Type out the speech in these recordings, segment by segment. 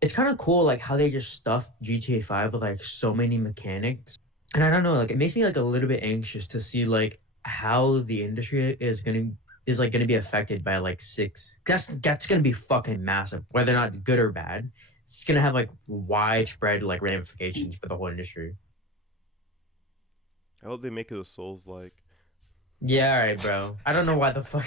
it's kind of cool like how they just stuffed GTA 5 with like so many mechanics. And I don't know, like it makes me like a little bit anxious to see like how the industry is like gonna be affected by like six. That's gonna be fucking massive, whether or not good or bad. It's gonna have like widespread like ramifications for the whole industry. I hope they make it a Souls like. Yeah, all right, bro. I don't know why the fuck.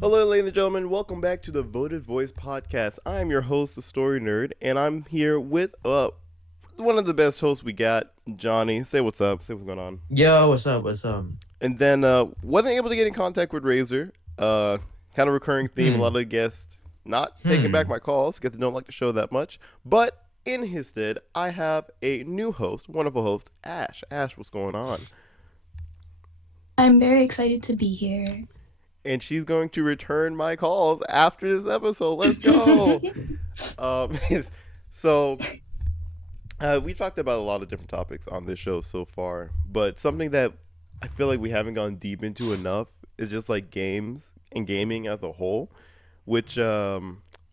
Hello, ladies and gentlemen. Welcome back to the Voted Voice podcast. I'm your host, the Story Nerd, and I'm here with one of the best hosts we got, Johnny. Say what's up. Say what's going on. Yo, what's up? What's up? And then wasn't able to get in contact with Razor. Kind of recurring theme. A lot of Hmm. the guests not taking back Hmm. my calls because they don't like the show that much. But in his stead, I have a new host, wonderful host, Ash. Ash, what's going on? I'm very excited to be here. And she's going to return my calls after this episode. Let's go. Um, so we talked about a lot of different topics on this show so far, but something that I feel like we haven't gone deep into enough is just like games and gaming as a whole. Which we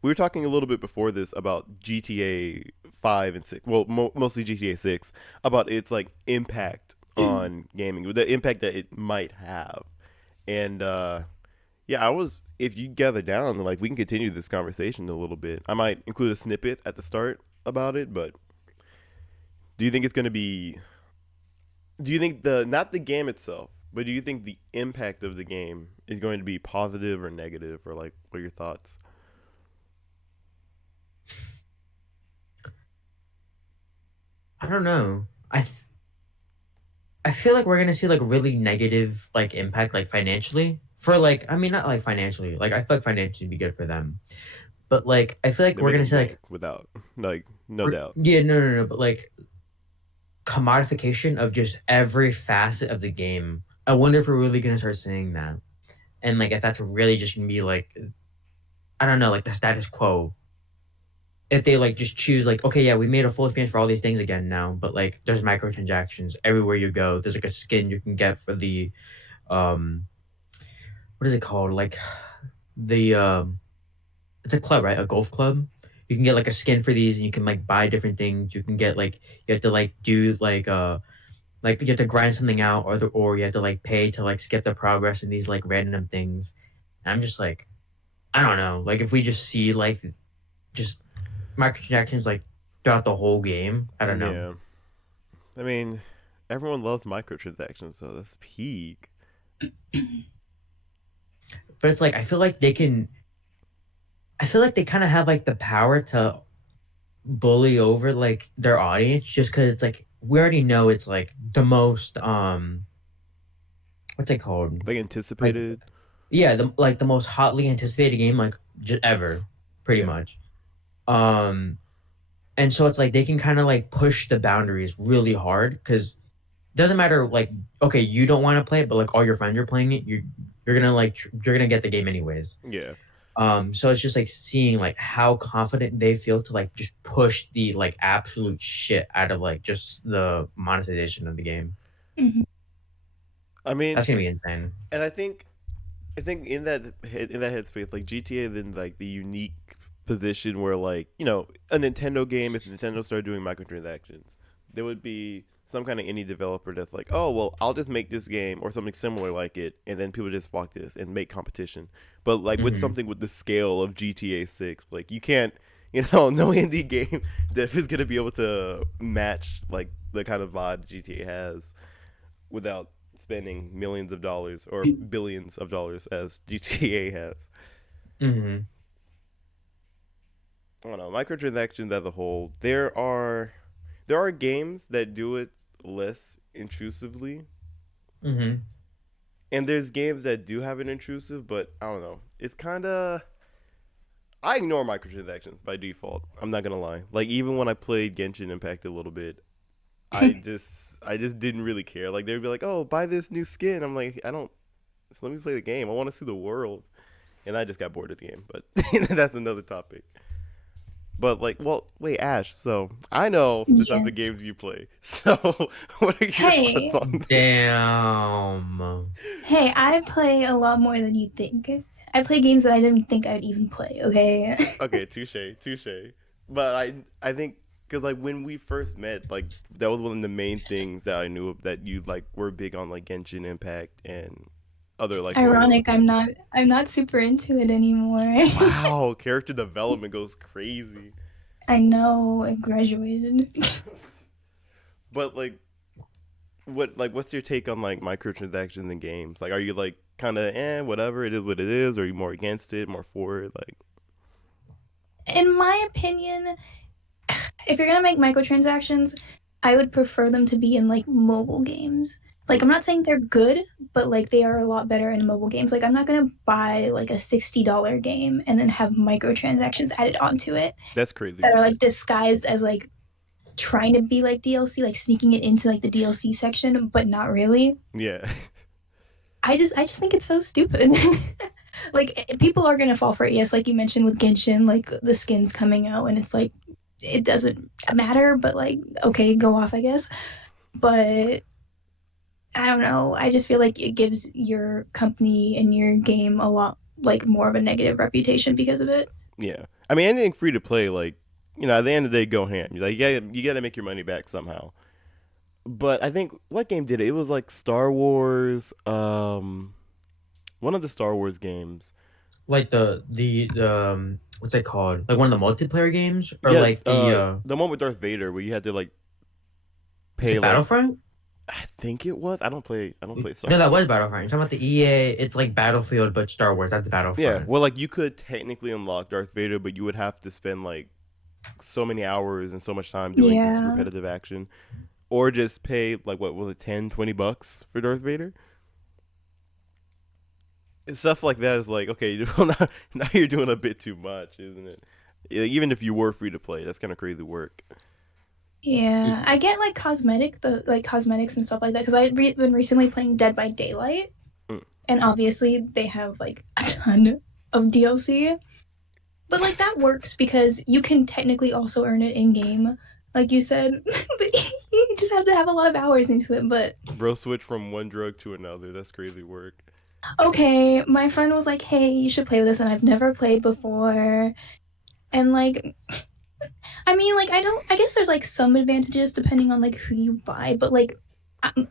were talking a little bit before this about GTA 5 and 6. Well, mostly GTA 6 about its like impact on gaming, the impact that it might have, and yeah, I was. If you gather down, like we can continue this conversation a little bit. I might include a snippet at the start about it, but do you think it's going to be? Do you think the not the game itself, but do you think the impact of the game is going to be positive or negative, or like what are your thoughts? I don't know. I feel like we're gonna see like really negative like impact like financially for like I mean not like financially like I feel like financially would be good for them, but like I feel like They're we're gonna making see like bank without, like, no doubt. yeah, no, but like commodification of just every facet of the game. I wonder if we're really gonna start seeing that, and like if that's really just gonna be like I don't know like the status quo. If they like just choose like okay yeah we made a full experience for all these things again now, but like there's microtransactions everywhere you go. There's like a skin you can get for the um what is it called? Like the it's a club, right? A golf club. You can get like a skin for these and you can like buy different things. You can get like you have to like do like you have to grind something out or you have to like pay to like skip the progress and these like random things. And I'm just like I don't know. Like if we just see like just microtransactions like throughout the whole game, I don't know. Yeah, I mean, everyone loves microtransactions, so that's peak. But it's like I feel like they kind of have like the power to bully over like their audience just because it's like we already know it's like the most what's it called Like like anticipated. yeah the most hotly anticipated game like ever pretty Yeah. much um and so it's like they can kind of like push the boundaries really hard because doesn't matter like okay you don't want to play it but like all your friends are playing it you're gonna like you're gonna get the game anyways. Yeah. So it's just like seeing like how confident they feel to like just push the like absolute shit out of like just the monetization of the game. Mhm. I mean, That's gonna be insane. and I think in that headspace, like GTA, then like the unique position where like a Nintendo game, if Nintendo started doing microtransactions, there would be some kind of indie developer that's like, oh well, I'll just make this game or something similar like it, and then people just flock to this and make competition. But like with Hmm. something with the scale of GTA 6, like you can't. No indie game that is gonna be able to match like the kind of vibe GTA has without spending millions of dollars or billions of dollars as GTA has. Hmm. I don't know. Microtransactions as a whole, there are games that do it less intrusively, Hmm. and there's games that do have it intrusive, but I don't know. It's kind of I ignore microtransactions by default. I'm not gonna lie. Like even when I played Genshin Impact a little bit, I just didn't really care. Like they'd be like, "Oh, buy this new skin." I'm like, I don't. Just let me play the game. I want to see the world, and I just got bored of the game. But that's another topic. But like, well, wait, Ash. So I know the type Yeah. of games you play. So what are your thoughts Hey, on this? Damn. hey, I play a lot more than you think. I play games that I didn't think I'd even play. Okay. Okay, touche, touche. But I think because like when we first met, like that was one of the main things that I knew of, that you like were big on like Genshin Impact and other like mobile Ironic, I'm games. not. I'm not super into it anymore. Wow, character development goes crazy. I know. I graduated. But what's your take on like microtransactions in games? Like, are you like kind of whatever, it is what it is, or are you more against it, more for it? Like, In my opinion, if you're gonna make microtransactions, I would prefer them to be in like mobile games. Like mm, I'm not saying they're good, but like they are a lot better in mobile games. Like I'm not gonna buy like a $60 game and then have microtransactions added onto it that's crazy that are work. like disguised as like trying to be like DLC, like sneaking it into like the DLC section, but not really. Yeah. I just think it's so stupid. Like people are gonna fall for it. Yes, like you mentioned with Genshin, like the skins coming out, and it's like it doesn't matter, but like okay, go off, I guess. But I don't know. I just feel like it gives your company and your game a lot like more of a negative reputation because of it. Yeah, I mean anything free to play, like at the end of the day, go ham. Like, yeah, you got to make your money back somehow. But I think what game did it? It was like Star Wars. One of the Star Wars games. Like the what's it called? Like one of the multiplayer games, or Yeah, like the one with Darth Vader where you had to like pay the like Battlefront? I think it was. I don't play Star No, that Wars. was Battlefront. You're talking about the EA. It's like Battlefield, but Star Wars. That's Yeah, Battlefront. well, like you could technically unlock Darth Vader, but you would have to spend like so many hours and so much time doing this Yeah. repetitive action, or just pay like what was it, 10, $20 for Darth Vader. And stuff like that is like, okay, well, now you're doing a bit too much, isn't it? Yeah, even if you were free to play, that's kind of crazy work. Yeah, I get like cosmetics and stuff like that because been recently playing Dead by Daylight, Mm. and obviously they have like a ton of DLC. But like that works because you can technically also earn it in game, like you said. But you just have to have a lot of hours into it. But Bro, switch from one drug to another. That's crazy work. okay, my friend was like, "Hey, you should play with this," and I've never played before. And like, I mean, like, I don't. I guess there's like some advantages depending on like who you buy, but like,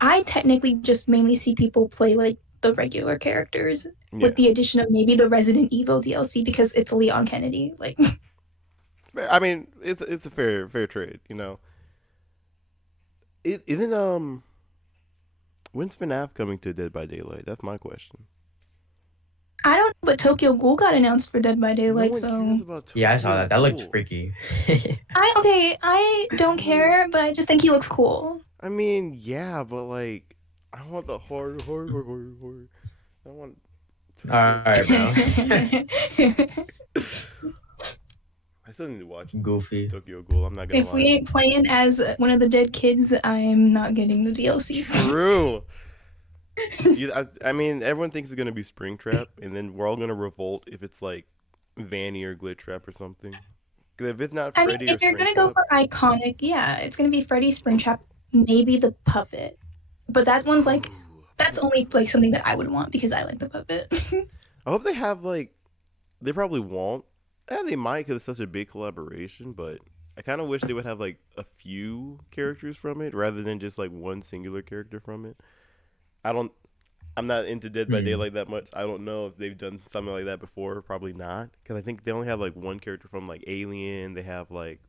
I technically just mainly see people play like the regular characters with Yeah, the addition of maybe the Resident Evil DLC because it's Leon Kennedy. Like, fair. I mean, it's a fair trade. It isn't when's FNAF coming to Dead by Daylight? That's my question. I don't know, but Tokyo Ghoul got announced for Dead by No Daylight, one cares so about Yeah, I saw Tokyo that. That looked Ghoul. freaky. I don't care, but I just think he looks cool. I mean, yeah, but like, I want the horror. I want All Tokyo. right, bro. I still need to watch Goofy. Tokyo Ghoul. I'm not gonna If we lie. ain't playing as one of the dead kids, I'm not getting the DLC. True. I mean, everyone thinks it's gonna be Springtrap, and then we're all gonna revolt if it's like Vanny or Glitchtrap or something. Because if it's not I mean, Freddy or if you're gonna go Springtrap, for iconic, yeah, it's gonna be Freddy, Springtrap, maybe the puppet. But that one's like ooh, that's only like something that I would want because I like the puppet. I hope they have like they probably won't. Yeah, they might because it's such a big collaboration, but I kind of wish they would have like a few characters from it rather than just like one singular character from it. I don't. I'm not into Dead by Hmm. Daylight that much. I don't know if they've done something like that before. Probably not, because I think they only have like one character from like Alien. They have like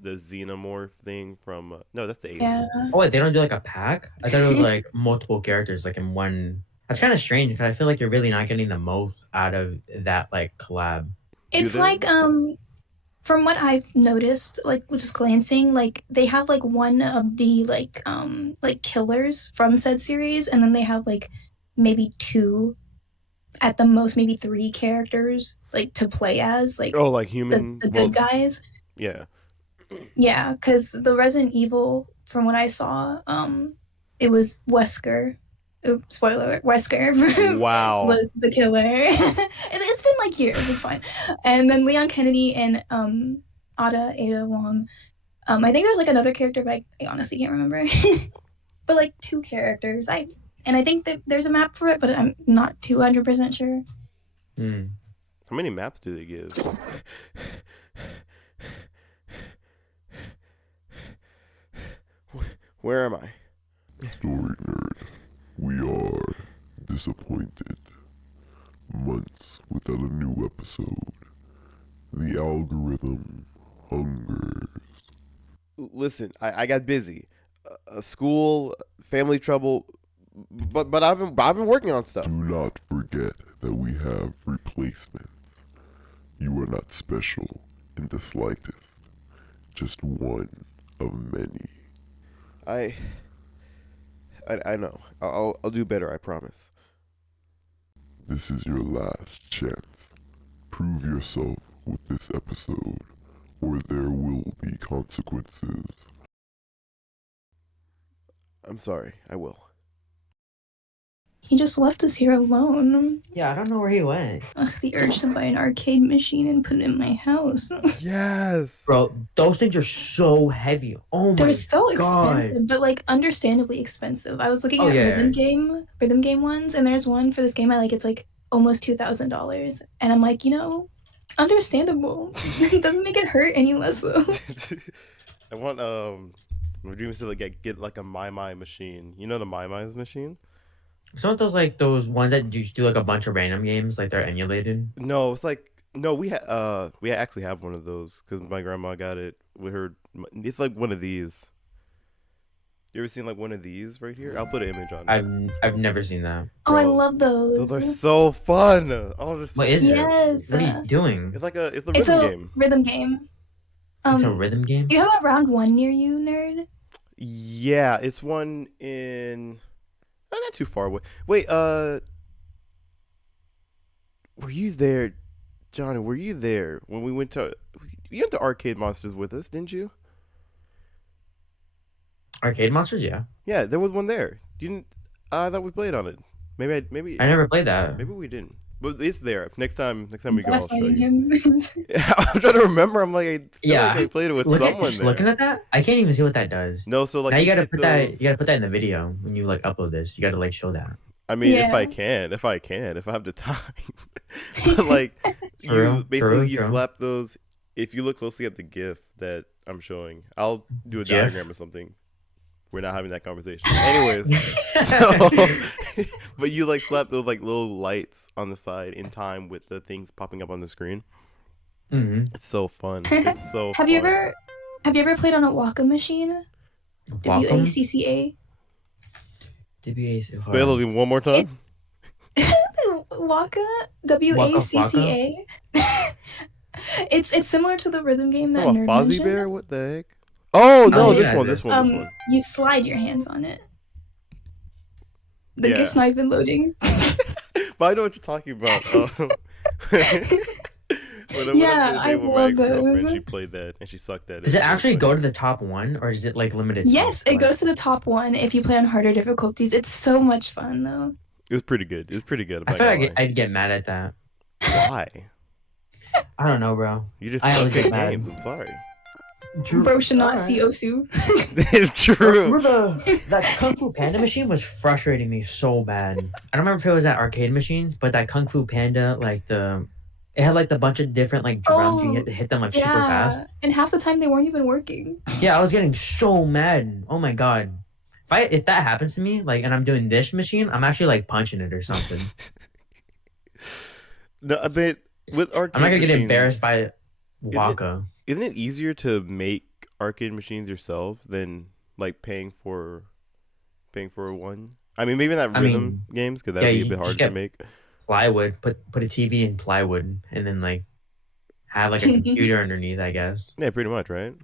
the xenomorph thing from no, that's the Yeah. Alien. Oh wait, they don't do like a pack? I thought it was like multiple characters like in one. That's kind of strange because I feel like you're really not getting the most out of that like collab. Do It's they? like from what I've noticed, like just glancing, like they have like one of the like killers from said series, and then they have like maybe two at the most, maybe three characters like to play as like Oh, like the human. the good Well, guys. yeah. Yeah, because the Resident Evil, from what I saw, it was Wesker. Oops, spoiler alert, Wesker Wow. was the killer. It's been like years, it's fine. And then Leon Kennedy and Ada Wong. I think there's like another character, but I honestly can't remember. But like two characters. I think that there's a map for it, but I'm not 200% sure. Hmm. How many maps do they give? Where am I? Story nerd, we are disappointed. Months without a new episode. The algorithm hungers. Listen, I got busy. School, family trouble, but I've been working on stuff. Do not forget that we have replacements. You are not special in the slightest. Just one of many. I know. I'll do better. I promise. This is your last chance. Prove yourself with this episode, or there will be consequences. I'm sorry. I will. He just left us here alone. Yeah, I don't know where he went. Ugh, the urge to buy an arcade machine and put it in my house. Yes. Bro, those things are so heavy. Oh my They're so god. expensive, but like understandably expensive. I was looking Oh, at yeah. rhythm game ones, and there's one for this game I like. It's like almost $2,000, and I'm like, understandable. It doesn't make it hurt any less though. I want my dream is to like get like a My machine. You know the My machine? Some of those like those ones that you just do like a bunch of random games, like they're emulated. No, it's like no. We actually have one of those because my grandma got it with her. It's like one of these. You ever seen like one of these right here? I'll put an image on it. I've never seen that. Oh, I Bro, love those. Those are so fun. Oh, they're so What is it? Yes. What are you doing? It's like a It's rhythm a game. rhythm game. It's a rhythm game? Do you have a round one near you, nerd? Yeah, it's one in. Not too far away. Wait, were you there, Johnny? Were you there when we went to? You went to Arcade Monsters with us, didn't you? Arcade Monsters, yeah. Yeah, there was one there. You didn't? I thought we played on it. Maybe I never played that. maybe we didn't. But it's there. Next time we go, I'll show Gaslighting you. him. I'm trying to remember. I'm like, I feel Yeah. like I played it with Look someone at, there. looking at that, I can't even see what that does. No, so like now you gotta get put that. those- You gotta put that in the video when you like upload this. You gotta like show that. I mean, if Yeah. I can, if I have the time. But like, True, you basically you true. slap those. If you look closely at the GIF that I'm showing, I'll do a GIF? diagram or something. We're not having that conversation. Anyways, so but you like slap those like little lights on the side in time with the things popping up on the screen. Mm-hmm. It's so fun. It's so. Have you ever played on a Waka machine? WACCA. WACCA. Spell it one more time. Waka. WACCA. It's similar to the rhythm game that Oh, a nerd Fozzie mentioned. Bear? What the heck? Oh no, Oh, this yeah, one, this- this one. You slide your hands on it. The Yeah. gift's not even loading. But I know what you're talking about. Yeah, I I with my love ex-girlfriend, those. she played that and she sucked at it. Does it was actually like- go to the top one, or is it like limited? Yes, to, it like- goes to the top one if you play on harder difficulties. It's so much fun though. It was pretty good. It was pretty good. I'm I not feel gonna like lie. I'd get mad at that. Why? I don't know, bro. You just I suck always at get mad. games. I'm sorry. Bro should not Alright. see Osu. It's true. Remember that Kung Fu Panda machine was frustrating me so bad. I don't remember if it was at arcade machines, but that Kung Fu Panda, it had like the bunch of different like drums. You had to hit them like super fast. Yeah, and half the time they weren't even working. Yeah, I was getting so mad. Oh my god. If that happens to me, like, and I'm doing this machine, I'm actually like punching it or something. No, I bet with arcade I'm not gonna get machines, embarrassed by Waka. Isn't it easier to make arcade machines yourself than like paying for one? I mean, maybe not I rhythm mean, games because that'd yeah, be a you bit just harder to get- make. Plywood, put a TV in plywood, and then like have like a computer underneath, I guess. Yeah, pretty much, right?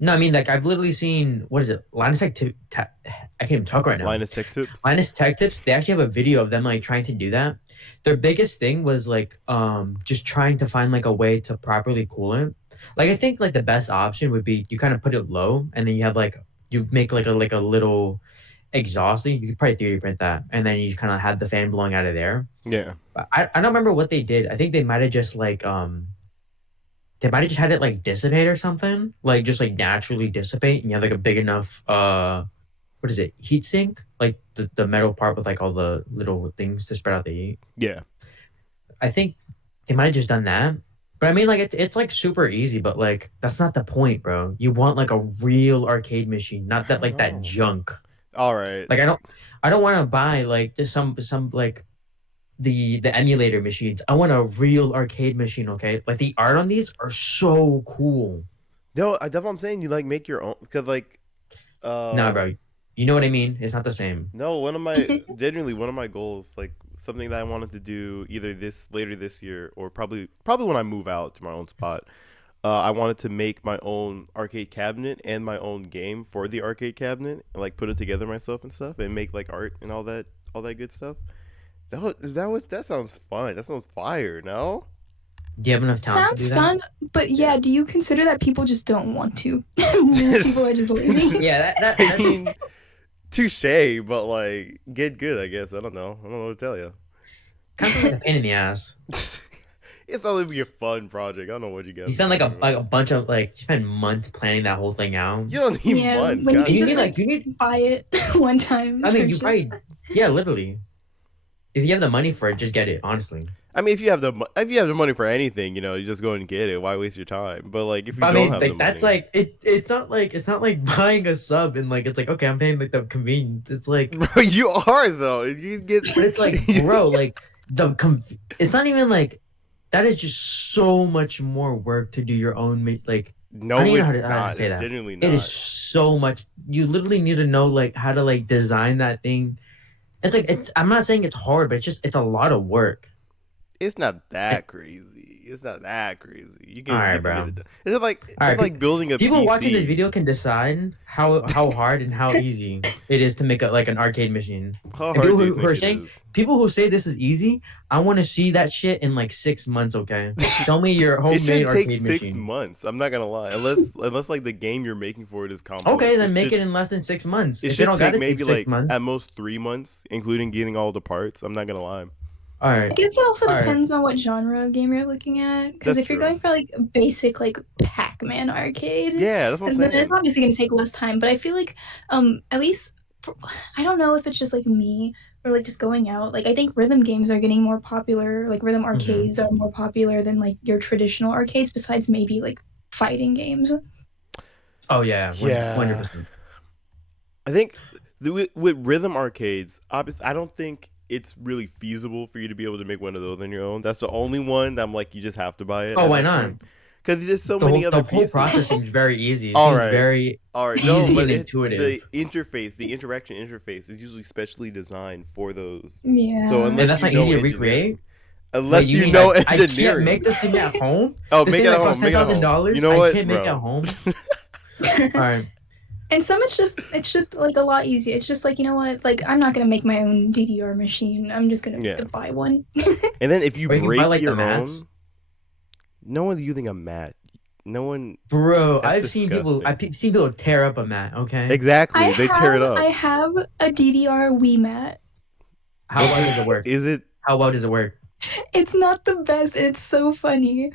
No, I mean like I've literally seen what is it? Linus Tech I can't even talk right now. Linus Tech Tips. Linus Tech Tips, they actually have a video of them like trying to do that. Their biggest thing was like just trying to find like a way to properly cool it. Like I think like the best option would be you kind of put it low and then you have like you make like a little exhaust thing. You could probably 3D print that and then you kind of have the fan blowing out of there. Yeah. But I don't remember what they did. I think they might have just like they might have just had it like dissipate or something. Like just like naturally dissipate and you have like a big enough what is it? Heat sink? Like the metal part with like all the little things to spread out the heat. Yeah. I think they might have just done that. But I mean, like it's like super easy, but like that's not the point, bro. You want like a real arcade machine, not I that don't like that know. junk. All right. Like I don't want to buy like just some like the emulator machines. I want a real arcade machine, okay? Like the art on these are so cool. No, that's what I'm saying. You like make your own because like Nah, uh bro. You know what I mean? It's not the same. no, one of my genuinely one of my goals, like something that I wanted to do either this later this year or probably when I move out to my own spot. I wanted to make my own arcade cabinet and my own game for the arcade cabinet, and like put it together myself and stuff, and make like art and all that good stuff. That sounds fun. That sounds fire. No. Do you have enough talent to Sounds do that? fun, but yeah, do you consider that people just don't want to? People are just lazy. Yeah, I that's mean, touche, but like get good. I guess I don't know. I don't know what to tell you. kind of like a pain in the ass. It's only be a fun project. I don't know what you guys. You spend like a bunch of like you spend months planning that whole thing out. You don't need Yeah, months. when you God can You just need damn. like you need. buy it one time. I mean, for you just- probably yeah, literally. If you have the money for it, just get it. Honestly, I mean, if you have the money for anything, you know, you just go and get it. Why waste your time? But like, if you I don't mean, have the like that's money, like it's not like buying a sub and like it's like okay, I'm paying like the convenience. It's like, bro, you are though. You get, but it's like, bro, like it's not even like that is just so much more work to do your own like. no, I don't even it's know how to not. say It's that. genuinely It is not. so much. You literally need to know like how to like design that thing. It's like it's. I'm not saying it's hard, but it's a lot of work. It's not that crazy. It's not that crazy. You can, Alright, you can bro. get it done. It's like Alright, it's like building a People PC. watching this video can decide how hard and how easy it is to make like an arcade machine. How And hard people do you who think are it saying is? people who say this is easy, I want to see that shit in like 6 months. Okay, show me your It homemade should take arcade 6 machine. months. I'm not gonna lie, unless like the game you're making for it is complex. Okay, then make should, it in less than 6 months. It If they should don't take got it, maybe take like 6 months. at most 3 months, including getting all the parts. I'm not gonna lie. All I right, guess it also All right. depends on what genre of game you're looking at. Because That's if you're true. going for like a basic like Pac-Man arcade, Yeah, that's what I'm then saying. it's obviously gonna take less time. But I feel like at least I don't know if it's just like me or like just going out. Like I think rhythm games are getting more popular. Like rhythm arcades are more popular than like your traditional arcades. Besides maybe like fighting games. Oh yeah, Yeah. 100%. I think with rhythm arcades, obviously, I don't think it's really feasible for you to be able to make one of those on your own. That's the only one that I'm like, you just have to buy it. Oh, why not? Because there's so The many whole, other the whole pieces. process seems very easy. It All seems right. very All right, easy but and the intuitive. interface, the interaction interface is usually specially designed for those. Yeah. So And unless that's you not know easy to engineering- recreate. Unless Wait, you mean know I can't engineering. make this thing at home? Oh, This make thing it that at home. costs Make it at home. $10,000. You know I what, can't make bro? it at home. All right. And some it's just like a lot easier. It's just like, you know what? Like I'm not gonna make my own DDR machine. I'm just gonna Yeah. buy one. And then if you Or you can buy, break like, the your mats. own, no one's using a mat. No one. Bro, That's I've seen people. disgusting. Seen people tear up a mat. Okay, Exactly. They tear it up. I have a DDR Wii mat. how well does it work? Is it? How well does it work? It's not the best. It's so funny,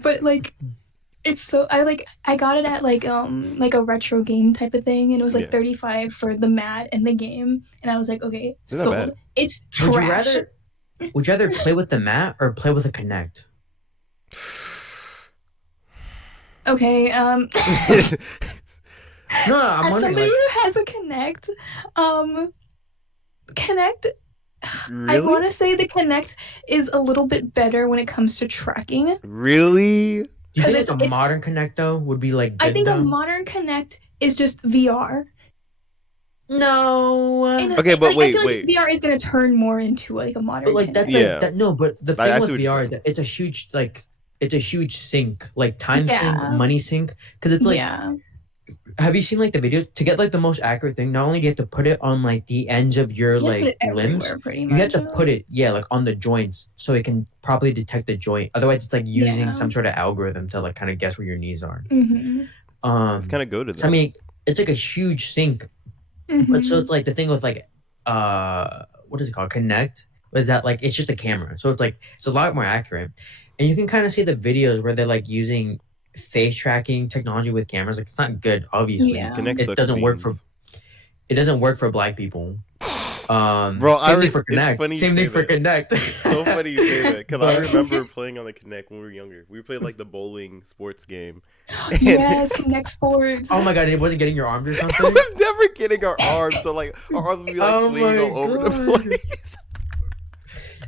but like, it's so I got it at like a retro game type of thing, and it was like Yeah. 35 for the mat and the game, and I was like, okay, It's not sold. bad. It's Would you trash. rather play with the mat or play with a Connect? Okay, No, I'm as wondering. somebody Like, who has a Connect, Connect. I Really? want to say the Connect is a little bit better when it comes to tracking. Really? do you 'cause think like a it's- modern Connect though would be like? I Good, think though? a modern Connect is just VR. No. And Okay, but I wait, feel like wait. VR is gonna turn more into like a modern But like that's Connect. Yeah. like that. No, but the I thing see with what you're VR is saying. that it's a huge like it's a huge sink, like time sink, Yeah. money sink. Because it's like, yeah, have you seen like the videos to get like the most accurate thing? Not only do you have to put it on like the ends of your you have to put like it limbs, everywhere pretty you much. have to put it like on the joints so it can properly detect the joint. Otherwise, it's like using Yeah. some sort of algorithm to like kind of guess where your knees are. Mm-hmm. It's kind of good at that. I mean, it's like a huge sink, but so it's like the thing with like what is it called? Connect was that like it's just a camera, so it's a lot more accurate, and you can kind of see the videos where they're like using face tracking technology with cameras. Like it's not good, obviously. Yeah. Connect It sucks doesn't work for beans. it doesn't work for black people. Bro, Same thing for it's Connect. funny you Same say thing for that. Connect. It's so funny you say that because I But- remember playing on the Kinect when we were younger. We played like the bowling sports game. Yes, Connect Sports. Oh my god, it wasn't getting your arms or It something? was never getting our arms, so like our arms would be like Oh fleeing my all over the God. place.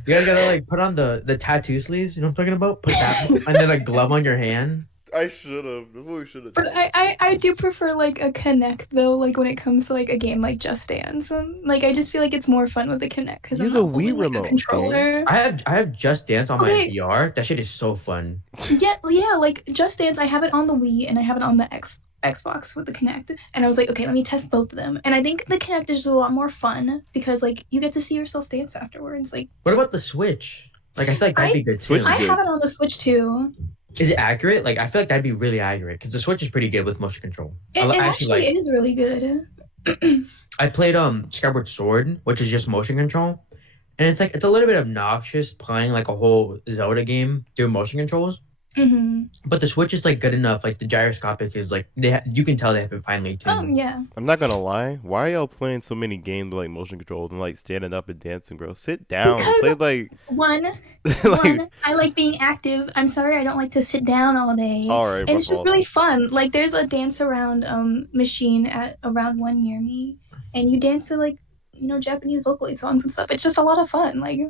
You guys gotta like put on the tattoo sleeves, you know what I'm talking about? Put that and then a glove on your hand. I should have. That's what we should have But done. I do prefer like a Connect though, like when it comes to like a game like Just Dance. Like I just feel like it's more fun with the Connect because I'm Use a not holding Wii like remote, a dude. controller. I have Just Dance on my Okay. VR. That shit is so fun. Yeah, like Just Dance, I have it on the Wii and I have it on the Xbox with the Kinect. And I was like, okay, let me test both of them. And I think the Kinect is a lot more fun because like you get to see yourself dance afterwards. Like What about the Switch? Like I feel like that'd be good too. Switch is I good. have it on the Switch too. Is it accurate? Like I feel like that'd be really accurate because the Switch is pretty good with motion control. It I actually is really good. I played Skyward Sword, which is just motion control, and it's like it's a little bit obnoxious playing like a whole Zelda game through motion controls. Hmm. But the Switch is like good enough. Like the gyroscopic is like you can tell they have it finely Oh tuned. yeah. I'm not gonna lie. Why are y'all playing so many games with like motion controls and like standing up and dancing, bro? Sit down. Because- Play One, like. I like being active. I'm sorry, I don't like to sit down all day. All right, And my it's just fault. really fun. Like there's a dance around machine at around one near me, and you dance to like Japanese Vocaloid songs and stuff. It's just a lot of fun. Like,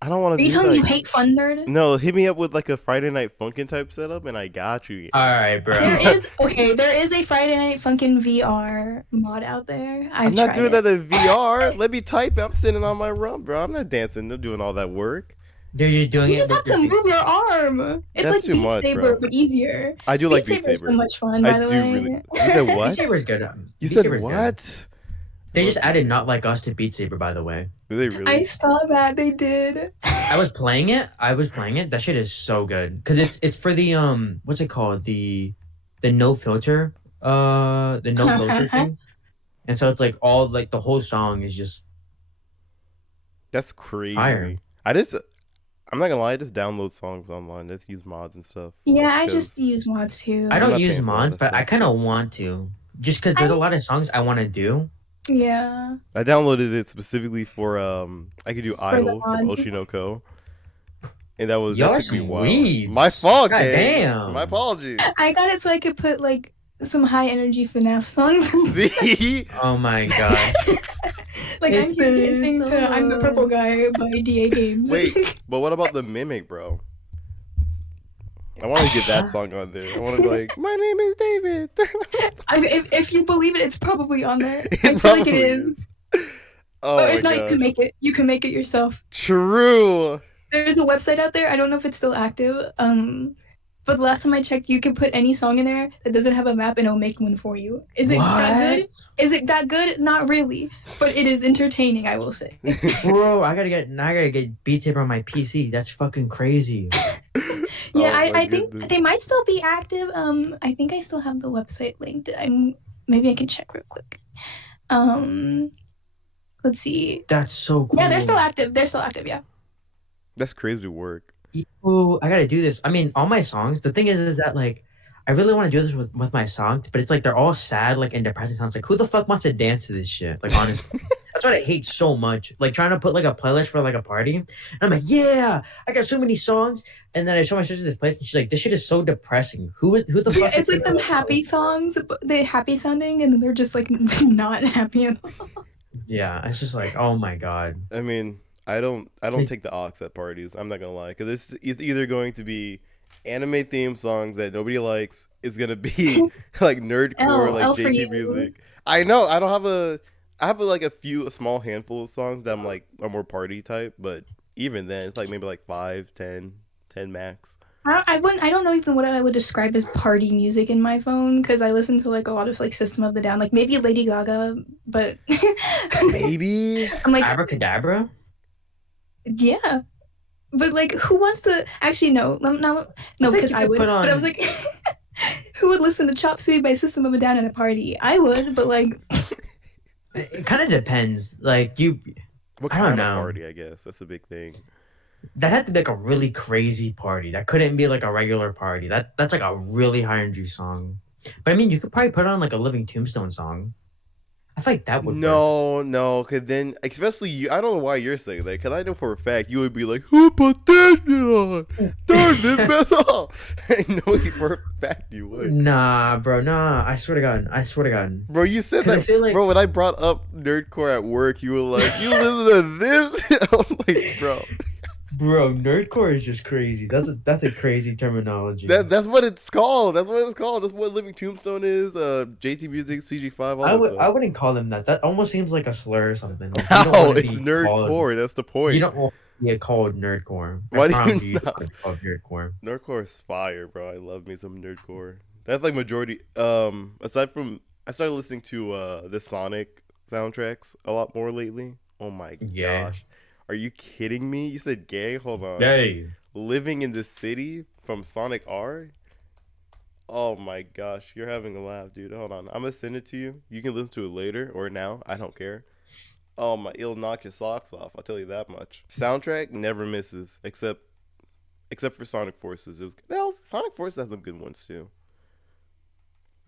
I don't want are to you do telling me you like. hate fun, nerd? No, hit me up with like a Friday Night Funkin' type setup, and I got you. All right, bro. There is a Friday Night Funkin' VR mod out there. I'm not tried doing it. that in VR. Let me type it. I'm sitting on my rump, bro. I'm not dancing. I'm doing all that work. Dude, you're doing You it just with have to your feet. move your arm. It's That's like too Beat much, Saber, bro. but easier. I do like Beat Saber is Saber. so much fun, by I the do way. really. You said Beat what? Saber's good. You Beat said Saber's good. what? They just added Not Like Us to Beat Saber, by the way. Did they I really? saw that they did. I was playing it. That shit is so good because it's for the what's it called, the no filter the no filter thing, and so it's like all like the whole song is just That's crazy. Fire. I'm not gonna lie. I just download songs online. Let's use mods and stuff. Yeah, I just 'cause- use mods too. I I'm don't not use paying for all mods, that but I stuff. kind of want to just because there's a lot of songs I want to do. Yeah. I downloaded it specifically for I could do Idol from mods. Oshinoko. And that was Y'all that are took me a some while. weebs. My fault, God Kay. damn. My apologies. I got it so I could put like some high energy FNAF songs. See? Oh my god. Like I'm It's here been dancing so to I'm the Purple Guy by DA Games. Wait, but what about the Mimic, bro? I want to get that song on there. I want to be like, my name is David. if you believe it, it's probably on there. It I feel like probably it is. Oh Or my if not, you gosh. can make it. You can make it yourself. True. There's a website out there. I don't know if it's still active. But the last time I checked, you can put any song in there that doesn't have a map, and it'll make one for you. Is it that good? Is it that good? Not really, but it is entertaining. I will say. Bro, I gotta get Beat Saber on my PC. That's fucking crazy. Yeah, Oh my I think goodness. they might still be active. I think I still have the website linked. Maybe I can check real quick. Let's see. That's so cool. Yeah, they're still active. They're still active. Yeah. That's crazy work. Ooh, I gotta do this. I mean, all my songs. The thing is that like, I really want to do this with my songs, but it's like they're all sad, like and depressing songs. Like, who the fuck wants to dance to this shit? Like, honestly, that's what I hate so much. Like trying to put like a playlist for like a party, and I'm like, yeah, I got so many songs, and then I show my sister this place, and she's like, this shit is so depressing. Who the Yeah, fuck? it's is like them happy songs, but they happy sounding, and then they're just like not happy at all. Yeah, it's just like, oh my god. I mean, I don't take the aux at parties. I'm not gonna lie, because it's either going to be anime theme songs that nobody likes. It's gonna be like nerdcore, like L for JT you. music. I know. I don't have a. I have like a small handful of songs that I'm like are more party type, but even then, it's like maybe like 5, 10 max. I don't know even what I would describe as party music in my phone because I listen to like a lot of like System of the Down, like maybe Lady Gaga, but Maybe. I'm like, Abracadabra. yeah, but like, who wants to actually no, think because you I could would, put but I on- was like, who would listen to Chop Suey by System of a Down at a party? I would, but like, It kind of depends. Like What I don't kind of know. party? I guess that's a big thing. that had to be like a really crazy party. That couldn't be like a regular party. That's like a really high energy song. But I mean, you could probably put on like a Living Tombstone song. I feel like that would work. No, cause then especially you. I don't know why you're saying that, cause I know for a fact you would be like, "Who put this shit on? Turn this mess off." I know for a fact you would. Nah, bro, nah. I swear to God. I swear to God. Bro, you said 'Cause I that, feel like- bro. When I brought up nerdcore at work, you were like, "You listen to this?" I'm like, bro, Bro, nerdcore is just crazy. That's a crazy terminology. that's what it's called. That's what it's called. That's what Living Tombstone is. JT Music, CG5, all I that would stuff. I wouldn't call them that. That almost seems like a slur or something. Like, you don't How? wanna It's be nerdcore. called- That's the point. You don't want to get called nerdcore. Why I do you promise you not? don't wanna be called nerdcore. Nerdcore is fire, bro. I love me some nerdcore. That's like majority. Aside from, I started listening to the Sonic soundtracks a lot more lately. Oh my Yeah. gosh, are you kidding me? You said gay? Hold on. Hey. Living in the City from Sonic R. Oh my gosh, you're having a laugh, dude. Hold on, I'm gonna send it to you. You can listen to it later or now. I don't care. Oh my, it'll knock your socks off. I'll tell you that much. Soundtrack never misses, except for Sonic Forces. It was well, Sonic Forces has some good ones too.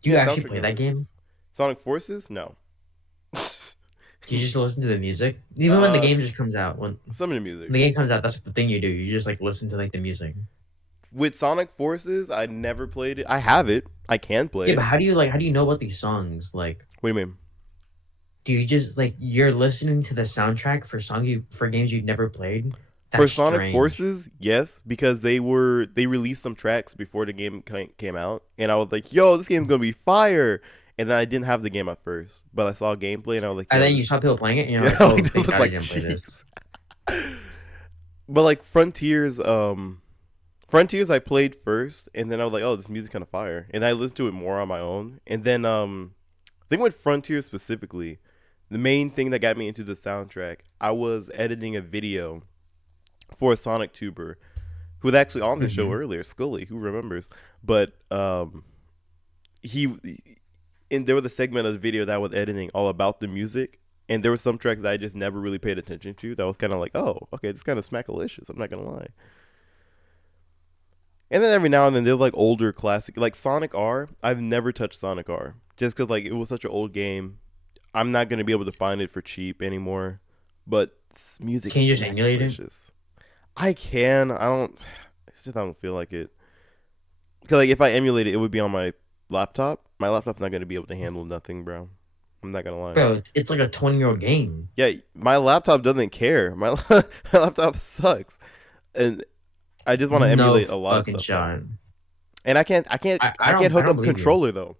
Do you Yeah, actually soundtrack play never that game? misses. Sonic Forces? No. Do you just listen to the music? Even when the game just comes out, when Some of the music. the game comes out, that's the thing you do. You just like listen to like the music. With Sonic Forces, I never played it. I have it. I can play Yeah, it. but how do you know about these songs? Like, What do you mean? do you just like you're listening to the soundtrack for games you've never played? For That's Sonic strange. Forces, yes, because they released some tracks before the game came out, and I was like, "Yo, this game's gonna be fire!" And then I didn't have the game at first, but I saw gameplay, and I was like, And "Yo, then you this-" saw people playing it, and you're Yeah, like, "Oh, like, thank this God is I like, didn't play this." jeez. But like Frontiers, I played first, and then I was like, "Oh, this music's kind of fire," and I listened to it more on my own. And then I think with Frontiers specifically, the main thing that got me into the soundtrack, I was editing a video for a Sonic tuber who was actually on the show earlier, Scully, who remembers. But there was a segment of the video that I was editing all about the music, and there were some tracks that I just never really paid attention to that was kind of like, oh, okay, it's kind of smackalicious, I'm not gonna lie. And then every now and then there's like older classic, like Sonic R. I've never touched Sonic R just because like it was such an old game. I'm not gonna be able to find it for cheap anymore. But music. Can you just emulate it? I can. I don't. I don't feel like it. Because like if I emulate it, it would be on my laptop. My laptop's not gonna be able to handle nothing, bro. I'm not gonna lie. Bro, it's like a 20-year-old game. Yeah, my laptop doesn't care. My laptop sucks, and I just want to emulate a lot of stuff. Shot. And I can't hook up a believe controller though.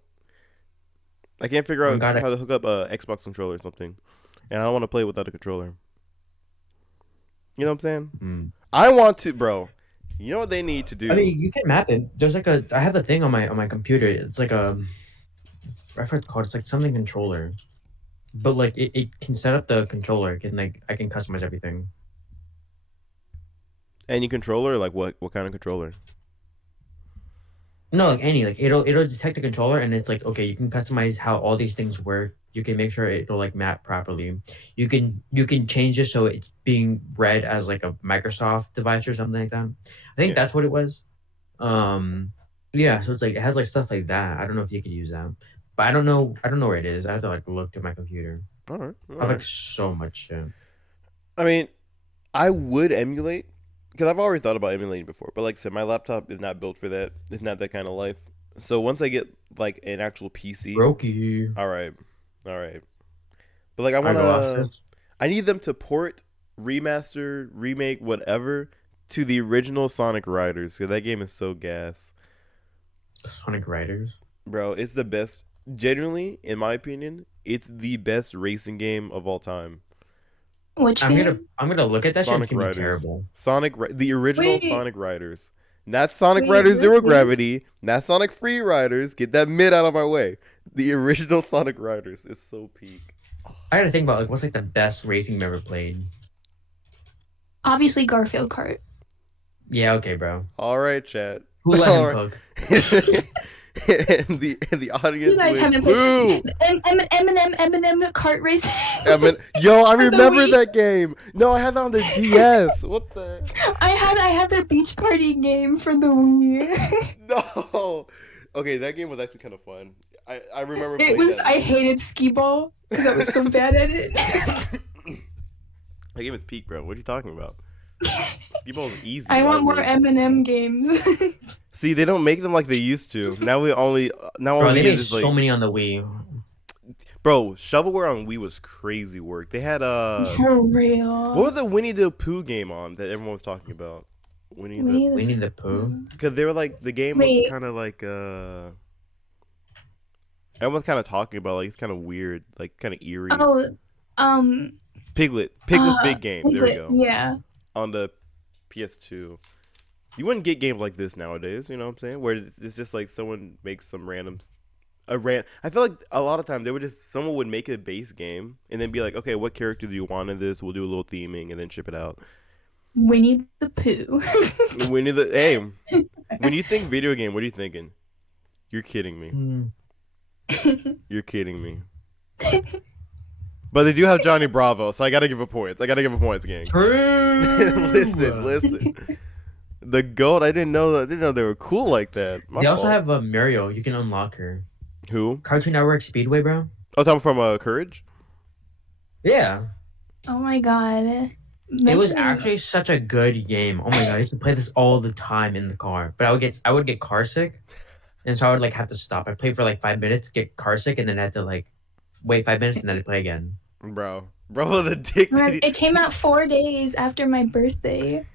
I can't figure out Got it. how to hook up a Xbox controller or something, and I don't want to play without a controller. You know what I'm saying? Mm. I want to, bro. You know what they need to do? I mean, you can map it. There's like I have a thing on my computer. It's like I forgot what it's called. It's like something controller, but like it can set up the controller. It can like I can customize everything. Any controller? Like what kind of controller? No, like any like it'll detect the controller and it's like okay, you can customize how all these things work. You can make sure it'll like map properly. You can change it so it's being read as like a Microsoft device or something like that. I think that's what it was. Yeah, so it's like it has like stuff like that. I don't know if you could use that, but I don't know where it is. I have to like look to my computer. All right. I have like so much shit. I mean, I would emulate because I've always thought about emulating before, but like I said, my laptop is not built for that. It's not that kind of life. So once I get like an actual PC, Brokey. all right. But like I need them to port, remaster, remake, whatever to the original Sonic Riders because that game is so gas. Sonic Riders. Bro, it's the best. Genuinely, in my opinion, it's the best racing game of all time. Which I'm game? gonna look at that shit. Sonic It's gonna Riders. be terrible. The original Wait. Sonic Riders. Not Sonic Wait, Riders Zero really? Gravity. Not Sonic Free Riders. Get that mid out of my way. The original Sonic Riders is so peak. I gotta think about like what's like the best racing you ever played. Obviously Garfield Kart. Yeah, okay, bro. All right, chat. Who let All him right. cook? and the audience. You guys went, haven't "Boo!" played Eminem kart racing. Yo, I the remember Wii. that game. No, I had that on the DS. What the? I had the beach party game for the Wii. No. Okay, that game was actually kind of fun. I remember It playing was. that. I hated skee ball because I was so bad at it. That game is peak, bro. What are you talking about? Skee ball is easy. I want more lightweight. M&M games. See, they don't make them like they used to. Now Bro, all they we made is just so like, many on the Wii. bro, shovelware on Wii was crazy work. They had For real. what was the Winnie the Pooh game on that everyone was talking about? Winnie Winnie the Pooh. because they were like the game was Wait. kind of like everyone's kind of talking about like it's kind of weird, like kind of eerie. Oh, Piglet's big game. There we Piglet, go. Yeah. On the PS2. You wouldn't get games like this nowadays, you know what I'm saying? Where it's just like someone makes some random I feel like a lot of times someone would make a base game and then be like, okay, what character do you want in this? We'll do a little theming and then ship it out. Winnie the Pooh. When you think video game, what are you thinking? You're kidding me. You're kidding me. But they do have Johnny Bravo, so I gotta give a points. Gang. Listen. The goat, I didn't know they were cool like that. They also have Mario. You can unlock her. Who? Cartoon Network Speedway, bro. Oh, talking from Courage? Yeah. Oh my god. It was actually such a good game. Oh my god, I used to play this all the time in the car. But I would get car sick, and so I would like have to stop. I played for like 5 minutes, get car sick, and then I had to like wait 5 minutes and then I'd play again. Bro, the dick. It came out 4 days after my birthday.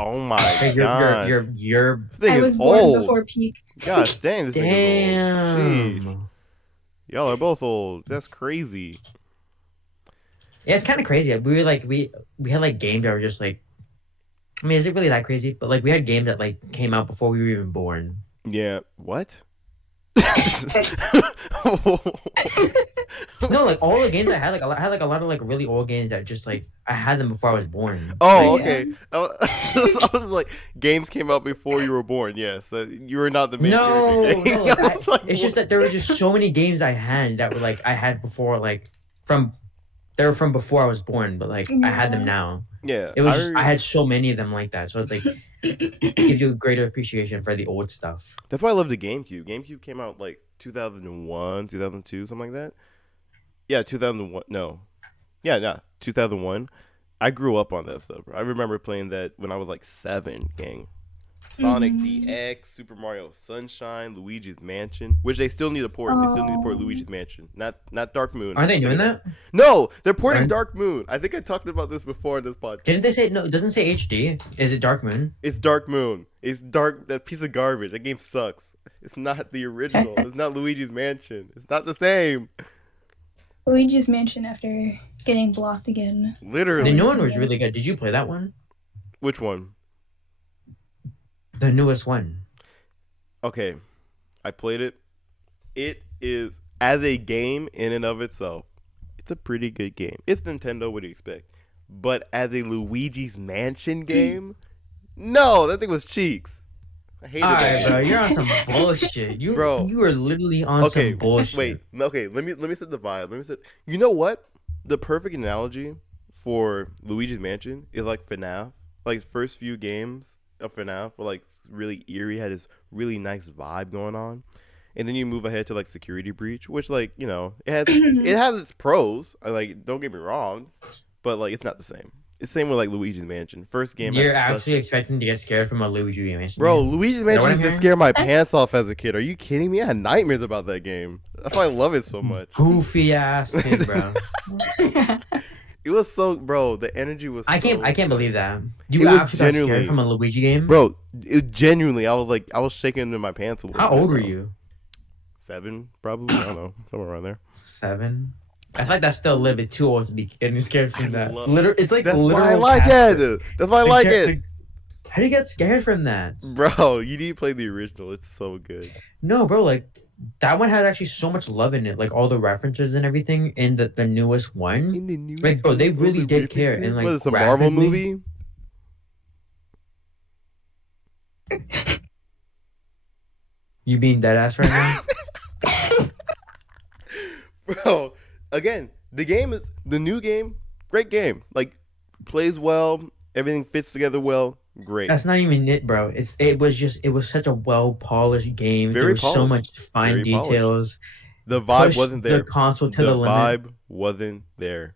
Oh my Hey, god. you're This thing I is was born old. before peak. God dang, this thing is old. Sheesh. damn. Y'all are both old. That's crazy. Yeah, it's kind of crazy. We had like games that were just like, I mean, is it really that crazy? But like we had games that like came out before we were even born. Yeah. What? No, like all the games I had, I had like a lot of like really old games that just like I had them before I was born. Oh, Yeah. okay. I was like, games came out before you were born. Yes, you were not the main character. No, like, I was like, it's just that there were just so many games I had that were like I had before, like they were from before I was born, but like I had them now. yeah. It was I had so many of them like that, so it's like it gives you a greater appreciation for the old stuff. That's why I love the GameCube. GameCube came out like 2001, 2002, something like that. Yeah, 2001. No. Yeah, 2001. I grew up on that stuff, bro. I remember playing that when I was like 7, gang. Sonic DX, Super Mario Sunshine, Luigi's Mansion, which they still need to port. They still need to port Luigi's Mansion, not Dark Moon. Aren't they doing that? No, they're porting Aren't- Dark Moon. I think I talked about this before in this podcast. Didn't they say no? It doesn't say HD. Is it Dark Moon? It's Dark Moon. It's dark. That piece of garbage. That game sucks. It's not the original. It's not Luigi's Mansion. It's not the same. Luigi's Mansion after getting blocked again. Literally. The new one was really good. Did you play that one? Which one? The newest one. Okay, I played it. It is, as a game in and of itself, it's a pretty good game. It's Nintendo. What do you expect? But as a Luigi's Mansion game, no, that thing was cheeks. I hated Alright, that. bro, you're on some bullshit. You were literally on Okay, some bullshit. wait. Okay, let me set the vibe. You know what? The perfect analogy for Luigi's Mansion is like FNAF. Like first few games of FNAF were like really eerie, had this really nice vibe going on, and then you move ahead to like Security Breach, which like it has its pros. Like don't get me wrong, but like it's not the same. It's the same with like Luigi's Mansion. First game. You're actually expecting to get scared from a Luigi Mansion. Bro, game? Luigi's what Mansion I'm used to hearing? scare my pants off as a kid. Are you kidding me? I had nightmares about that game. That's why I love it so much. Goofy ass kid, bro. It was so, bro. The energy was. I so can't believe that. You It was actually got genuinely- scared from a Luigi game? Bro, genuinely, I was shaking in my pants a little. How bit, old were bro. you? 7, probably. I don't know, somewhere around there. 7? I feel like that's still a little bit too old to be getting scared from that. It's like That's why I literal like Casper. it. That's why I like it, Like, how do you get scared from that? bro. You need to play the original. It's so good. No, bro, like that one has actually so much love in it, like all the references and everything in the newest one. In the news, Like, bro, they really did care, and, like, what is this, a Marvel graphically- movie? You being dead ass right now? Bro, again, the new game, great game. Like, plays well, everything fits together well, great. That's not even it, bro. It was such a well polished game. Very There was so polished. much fine Very polished. details. The vibe push wasn't the there. console to The the limit. vibe wasn't there.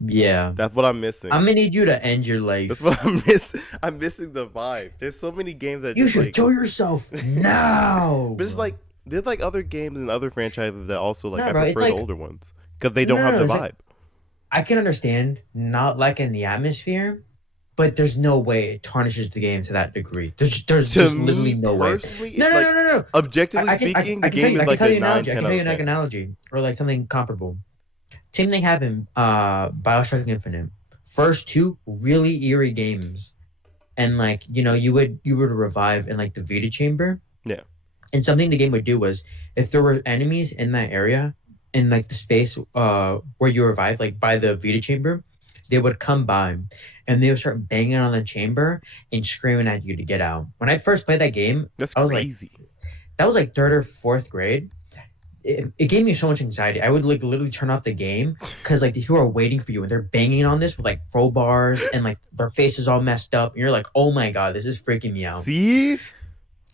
Yeah. That's what I'm missing. I'm gonna need you to end your That's life. what I'm missing. I'm missing the vibe. There's so many games that You just should like, kill yourself now. but it's like there's like other games and other franchises that also like No, I bro, it's prefer the like- older ones because they No, don't no, have no, the it's vibe. like- I can understand not liking the atmosphere, but there's no way it tarnishes the game to that degree. There's To just me literally no way. personally, No, it's no, like, no, no, no. objectively speaking, the game is like a 9, 10 out of 10. Analogy or like something comparable. Same thing happened. Bioshock Infinite. First two really eerie games, and like you would revive in like the Vita chamber. Yeah. And something the game would do was if there were enemies in that area, in like the space where you revive, like by the Vita chamber, they would come by and they would start banging on the chamber and screaming at you to get out. When I first played that game, That's I was crazy. that was like third or fourth grade. It gave me so much anxiety. I would like literally turn off the game because like these people are waiting for you and they're banging on this with like crowbars and like their faces all messed up. And you're like, oh my god, this is freaking me out. See,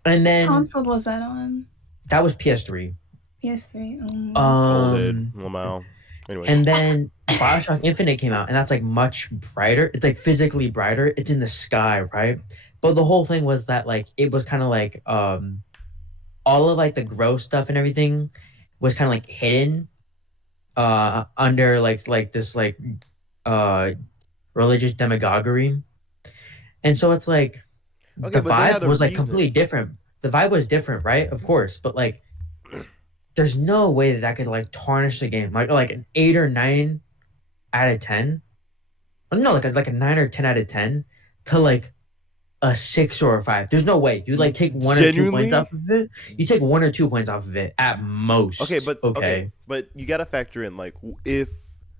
And then console was that on? that was PS3. PS3. old head, Lamau. Anyway, And then Bioshock Infinite came out, and that's like much brighter. It's like physically brighter. It's in the sky, right? But the whole thing was that like it was kind of like all of like the gross stuff and everything was kind of like hidden under like this like religious demagoguery. And so it's like okay, the but they had vibe a was like reason. completely different. The vibe was different, right? Of course, but like there's no way that could like tarnish the game. Like an 8 or 9 out of 10. No, like a 9 or 10 out of 10 to like a 6 or a 5. There's no way. You like take 1 or 2 Genuinely? points off of it. You take 1 or 2 points off of it at most. Okay, but you gotta factor in like if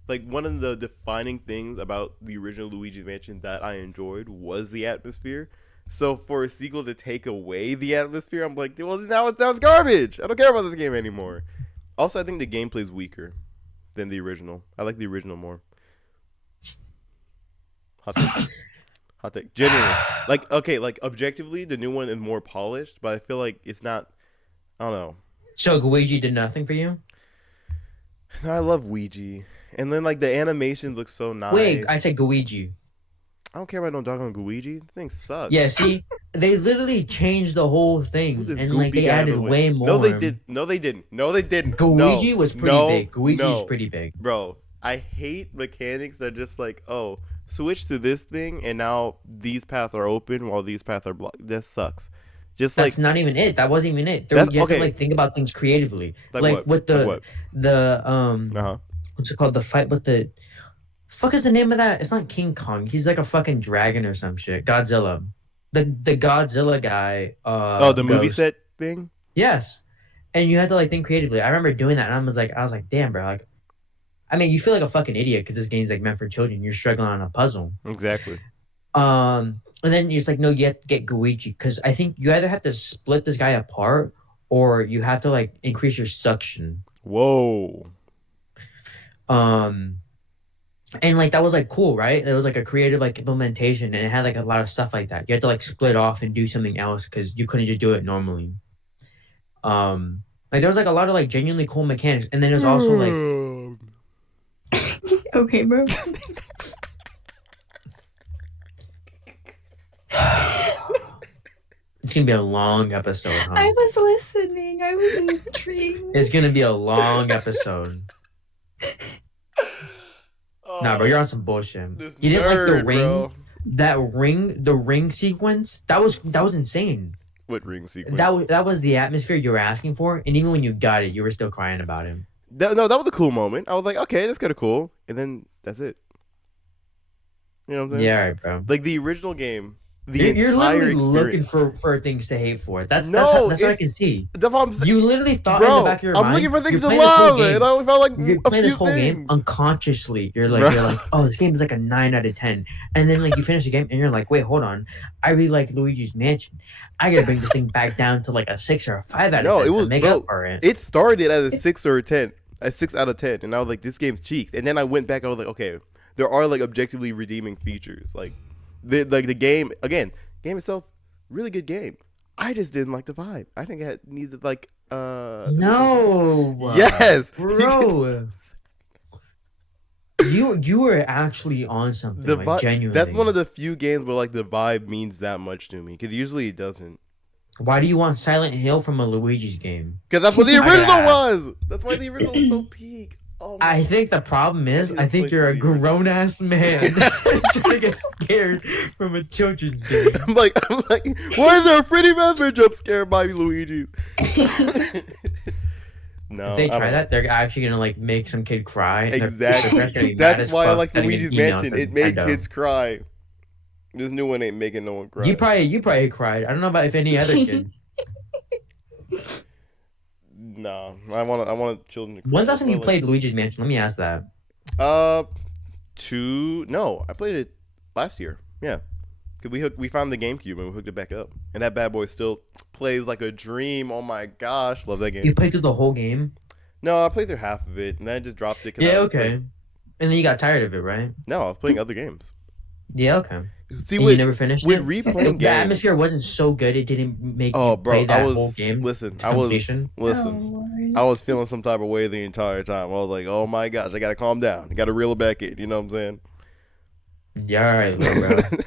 like one of the defining things about the original Luigi's Mansion that I enjoyed was the atmosphere. So for a sequel to take away the atmosphere, I'm like, well, now it sounds garbage. I don't care about this game anymore. Also, I think the gameplay is weaker than the original. I like the original more. Hot take. Hot take. Genuinely, like okay, like objectively, the new one is more polished, but I feel like it's not. I don't know. So Luigi did nothing for you? No, I love Ouija. And then like the animation looks so nice. Wait, I said Luigi. I don't care about no doggone Luigi. The thing sucks. Yeah, see, they literally changed the whole Move thing, this and like goopy they out of added the way more. No, they did. No, they didn't. No, they didn't. Luigi No. was pretty No. big. Luigi's No. pretty big. Bro, I hate mechanics that are just like, oh, switch to this thing, and now these paths are open while these paths are blocked. That sucks. Just That's like not even it. That wasn't even it. You That's- have to okay. like think about things creatively. Like Like what? with Like what? the what's it called? The fight with the fuck is the name of that? It's not King Kong. He's like a fucking dragon or some shit. Godzilla. The Godzilla guy. oh, the movie goes- set thing. Yes. And you had to like think creatively. I remember doing that, and I was like, damn, bro. Like, I mean, you feel like a fucking idiot because this game's like meant for children. You're struggling on a puzzle. Exactly. And then you're just like, no, you have to get Guichi because I think you either have to split this guy apart or you have to like increase your suction. Whoa. And like that was like cool, right? It was like a creative like implementation, and it had like a lot of stuff like that. You had to like split off and do something else because you couldn't just do it normally. Like there was like a lot of like genuinely cool mechanics, and then there's also like Okay, bro. it's gonna be a long episode, I huh? was listening. I was intrigued. It's gonna be a long episode. Nah, bro, you're on some bullshit. This You didn't like the nerd, ring. bro. The ring sequence. That was insane. What ring sequence? That was the atmosphere you were asking for, and even when you got it, you were still crying about it. No, that was a cool moment. I was like, okay, that's kind of cool. And then that's it. You know what I'm saying? Yeah, right, bro. Like the original game, the You're entire literally looking experience. for things to hate for. That's No, that's what I it's- can see. That's what I'm saying. You literally thought in Bro, the back of your I'm mind. looking for things you're to playing this whole love, game- and I only found like You're a playing few this whole game things. unconsciously. You're Bro. like, oh, this game is like a 9 out of 10, and then like you finish the game and you're like, wait, hold on, I really like Luigi's Mansion. I gotta bring this thing back down to like a 6 or a 5 out of No, 10 it to was make bro, up for it. It started at a 6 or a 10, a 6 out of 10, and I was like, this game's cheap. And then I went back. I was like, okay, there are like objectively redeeming features. Like the game again, game itself, really good game. I just didn't like the vibe. I think it needed like No. Yes, Bro. You were actually on something, the like vibe. That's one genuinely. of the few games where like the vibe means that much to me. Because usually it doesn't. Why do you want Silent Hill from a Luigi's game? Because that's what the I gotta original ask. was. That's why the original is so peak. Oh my I god. think the problem is, need I to play think you're a the original. grown ass man trying to get scared from a children's game. I'm like, why is there a Freddy Fazbear jump scare by Luigi? No, If they I don't try know. that, they're actually gonna like make some kid cry. Their parents Exactly. gonna be mad That's as why I fuck, like sending an Luigi's email Mansion. to It made Nintendo. kids cry. This new one ain't making no one cry. You probably cried. I don't know about if any other kid. No, I want children to cry. When's the last time But you like, played Luigi's Mansion? Let me ask that. uh, no, I played it last year. Yeah, 'cause we found the GameCube and we hooked it back up, and that bad boy still plays like a dream. Oh my gosh, love that game. You played through the whole game? No, I played through half of it, and then I just dropped it. 'Cause Yeah, I was okay. playing- And then you got tired of it, right? No, I was playing other games. Yeah, okay. See, And you with never finished with it? replaying The atmosphere games. wasn't so good. It didn't make Oh, you bro, play that I whole was game. listen. to I was completion. listen. Lord. I was feeling some type of way the entire time. I was like, "Oh my gosh, I gotta calm down. I gotta reel it back in." You know what I'm saying? Yeah, all right, little bro.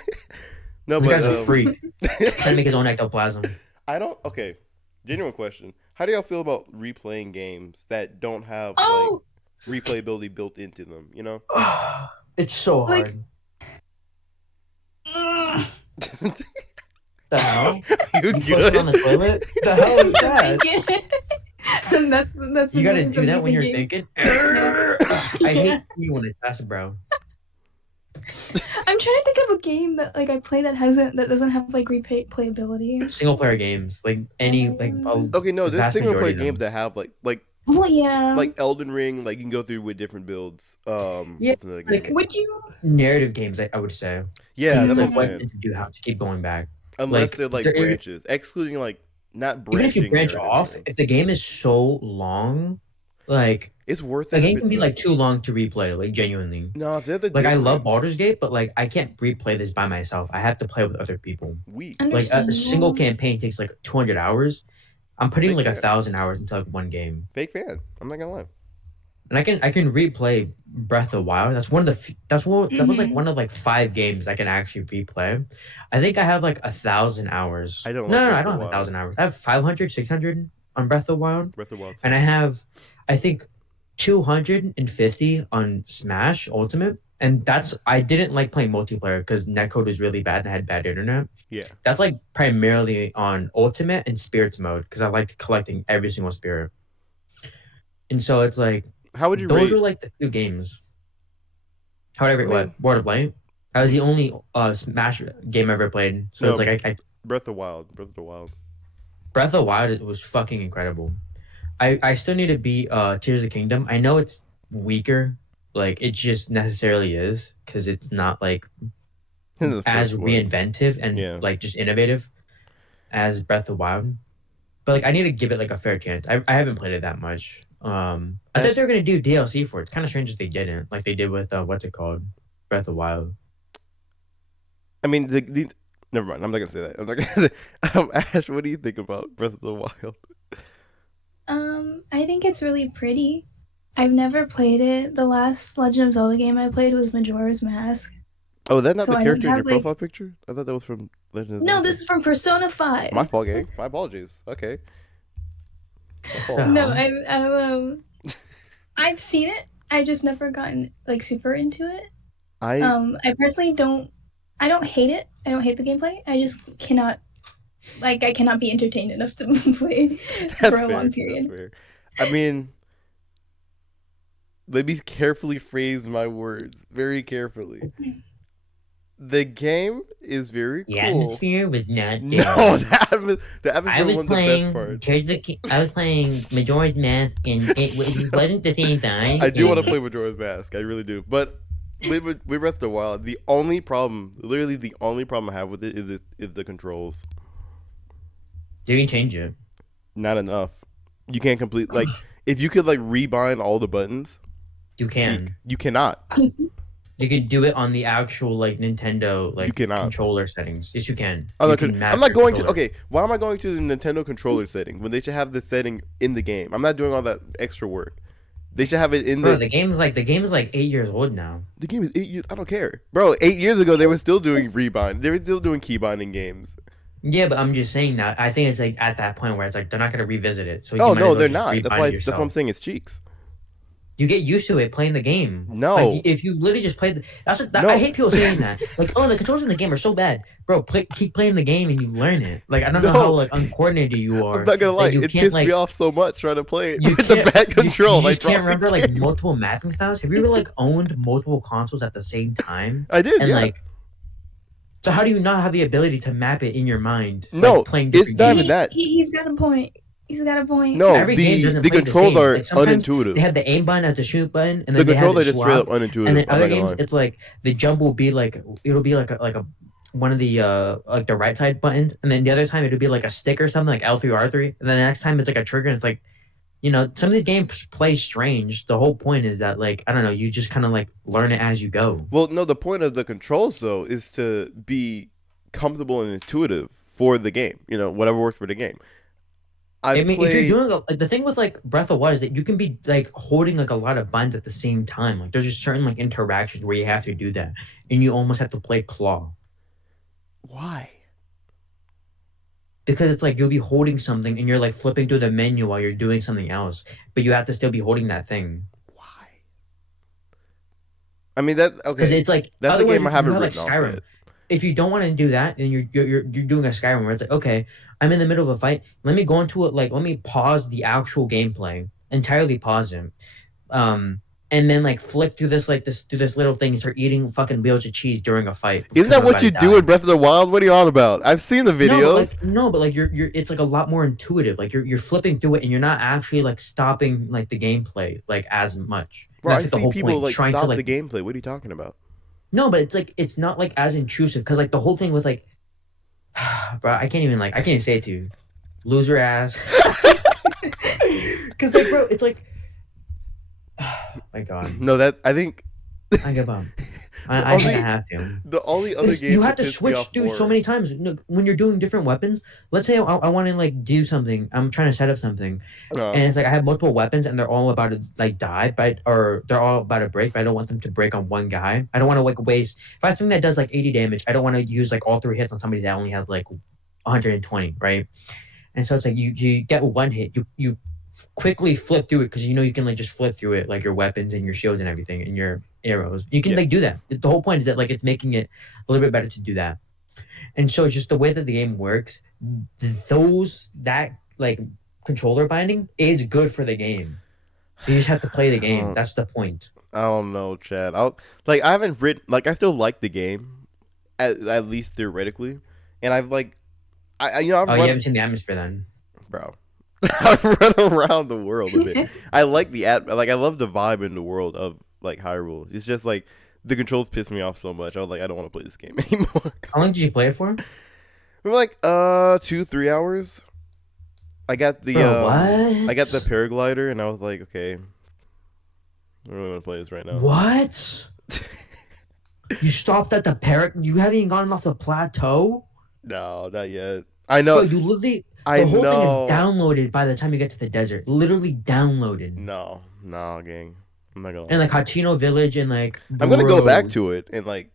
No, This but guy's a freak. Trying to make his own ectoplasm. I don't. Okay, genuine question. How do y'all feel about replaying games that don't have Oh, like replayability built into them? You know? It's so Like- hard. mm, The hell? you You push it on the good? toilet? The hell is that? and that's You gotta the do that when you're thinking. thinking. I hate you when it's fast, bro. I'm trying to think of a game that like I play that doesn't have like replayability. Single player games, like any like Okay, no, the there's vast single player majority of them. games that have like Well, yeah. Elden Ring. Like you can go through with different builds. Yeah, What's another like- game? Would you? narrative games, I would say. Yeah, It's that's like what what I'm saying. you have to keep going back. Unless like, they're like there- branches, excluding like not Even if branching. you branch narrative off, games. if the game is so long, like It's worth the it. game if can be it's like too long to replay, like genuinely. no, if they're the Like I love difference, Baldur's Gate, but like I can't replay this by myself. I have to play with other people. We Like a single Understandable. campaign takes like 200 hours. I'm putting Big like fan. 1,000 hours into like one game, fake fan. I'm not gonna lie. and I can replay Breath of the Wild. That's one of the that was like Mhm. one of like 5 games I can actually replay. I think I have like 1,000 hours. I don't No, like no, Breath I of don't the have Wild. 1,000 hours. I have 500, 600 on Breath of the Wild, Breath of the Wild. and I have I think 250 on Smash Ultimate. And I didn't like playing multiplayer because netcode was really bad and I had bad internet. Yeah. That's like primarily on Ultimate and Spirits mode because I like collecting every single spirit. And so it's like How would you those rate? are like the 2 games. How would I rate I mean- what? Board of Light? That was the only Smash game I ever played. So No. it's like I Breath of the Wild. Breath of the Wild. Breath of the Wild, it was fucking incredible. I still need to beat Tears of the Kingdom. I know it's weaker, like it just necessarily is because it's not like The as first one. reinventive and Yeah. like just innovative as Breath of the Wild. But like I need to give it like a fair chance. I haven't played it that much. I thought they were gonna do DLC for it. It's kind of strange that they didn't, like they did with what's it called, Breath of the Wild. I mean, the never mind. I'm not gonna say that. I'm not gonna say. Ash, what do you think about Breath of the Wild? I think it's really pretty. I've never played it. The last Legend of Zelda game I played was Majora's Mask. Oh, that's not So the I don't character in your have, like- profile picture. I thought that was from Legend of No, Zelda. this is from Persona 5. My fault, gang. My apologies. Okay. My fault. No, Uh-huh. I've seen it. I've just never gotten like super into it. I I personally don't. I don't hate it. I don't hate the gameplay. I just cannot. Like, I cannot be entertained enough to play that's for a fair. long That's period. fair. I mean, let me carefully phrase my words. Very carefully. The game is very The cool. atmosphere was not good. No, the I atmosphere was was one of the best playing parts. I was playing Majora's Mask, and it wasn't the same time. I do want to and- play Majora's Mask. I really do. But with Breath of the Wild, the only problem, literally the only problem I have with it is the controls. You can change it. Not enough. You can't complete if you could like rebind all the buttons, You can. you cannot. You can do it on the actual like Nintendo You like cannot. controller settings. Yes, you can. I'm You not, can I'm map not your going to. controller. Okay, why am I going to the Nintendo controller setting when they should have the setting in the game? I'm not doing all that extra work. They should have it in Bro, the. the game is like 8 years old now. The game is 8 years. I don't care, bro. 8 years ago, they were still doing rebind. They were still doing key binding games. Yeah, but I'm just saying that I think it's like at that point where it's like they're not gonna revisit it, so you Oh might no, as well they're just not. That's rebind why. it That's what I'm yourself. saying. It's cheeks. You get used to it playing the game. Like No, if you literally just play I no, hate people saying that. Like, oh, the controls in the game are so bad, bro. Keep playing the game and you learn it. Like I don't know how no. like uncoordinated you I'm are not gonna lie. that you It can't pissed me like off so much trying to play it you with the can't bad you control. I just can't dropped the remember like game. multiple mapping styles. Have you ever like owned multiple consoles at the same time? I did, And yeah. like, so how do you not have the ability to map it in your mind, like No, playing it's different not even games? that. He's got a point. He's got a point. But No, every game doesn't the play the controls same. are Like sometimes they unintuitive. have the aim button as the shoot button, and The then they have controls it are just straight up swapped. And unintuitive. then I'm other not gonna games, lie. it's like the jump will be like it'll be like a one of the like the right side buttons, and then the other time it'll be like a stick or something like L3 R3, and then the next time it's like a trigger, and it's like some of these games play strange. The whole point is that like I don't know, you just kind of like learn it as you go. Well, no, the point of the controls though is to be comfortable and intuitive for the game. Whatever works for the game. I I've mean, if you're played. doing like the thing with like Breath of Wild is that you can be like holding like a lot of buttons at the same time. Like there's just certain like interactions where you have to do that, and you almost have to play claw Why? because it's like you'll be holding something and you're like flipping through the menu while you're doing something else, but you have to still be holding that thing Why? I mean that. because Okay, it's like that's the otherwise game I you haven't have like written off Skyrim. yet. If you don't want to do that and you're doing a Skyrim where it's like, okay, I'm in the middle of a fight, let me go into it, like let me pause the actual gameplay, entirely pause it, um and then like flick through this little thing and start eating fucking wheels of cheese during a fight Isn't because that I'm what about you to do die. in Breath of the Wild? What are you on about? I've seen the videos. No, but like you're it's like a lot more intuitive. Like you're flipping through it and you're not actually like stopping like the gameplay like as much. And Bro, I that's like the see whole people point. like Trying to stop the like gameplay. What are you talking about? no, but it's like it's not like as intrusive because like the whole thing with like bro, I can't even say it to you. Loser ass. Cause like bro, it's like my god. No, that I think I give up. the I think I only have to. the only other games You that have to piss me switch off through so more. many times. When you're doing different weapons, let's say I want to like do something. I'm trying to set up something, and it's like I have multiple weapons, and they're all about to like die, or they're all about to break. But I don't want them to break on one guy. I don't want to like waste. If I have something that does like 80 damage, I don't want to use like all 3 hits on somebody that only has like 120, right? And so it's like you get one hit, you quickly flip through it because you can like just flip through it like your weapons and your shields and everything and your arrows. You can Yeah. like do that. The whole point is that like it's making it a little bit better to do that. And so it's just the way that the game works, that like controller binding is good for the game. You just have to play the game. That's the point. I don't know, Chad. I haven't written like I still like the game, at least theoretically, and I've like I've Oh, you run, haven't seen the atmosphere then. bro. I've run around the world a bit. I like I love the vibe in the world of like Hyrule. It's just like the controls piss me off so much. I was like, I don't want to play this game anymore. How long did you play it for? We were like 2-3 hours. I got the Bro, what? I got the paraglider, and I was like, okay, I really want to play this right now. What? You stopped at the You haven't even gotten off the plateau? No, not yet. I know. Bro, you literally I the whole thing is know. downloaded by the time you get to the desert. Literally downloaded. No, gang. I'm not gonna. And like Hatino Village and like I'm gonna go back bro. to it and like,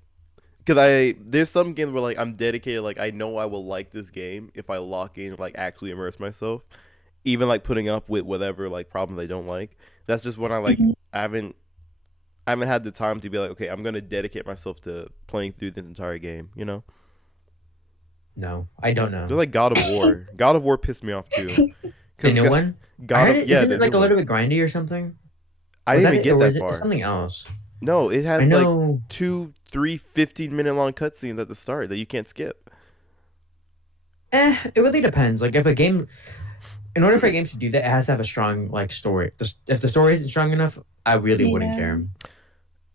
cause there's some games where like I'm dedicated. Like I know I will like this game if I lock in, like actually immerse myself. Even like putting up with whatever like problems I don't like. That's just when I like. I haven't had the time to be like, okay, I'm gonna dedicate myself to playing through this entire game. No, I don't They're know. like God of War. God of War pissed me off too. The new one? I God heard of it, yeah, isn't the it like new a little one. bit grindy or something? I Was didn't that even it, get or that was it far. something else? No, it I had like know. 2, 3, 15-minute long cutscenes at the start that you can't skip. It really depends. Like if a game, in order for a game to do that, it has to have a strong like story. If the story isn't strong enough, I really wouldn't Yeah. care.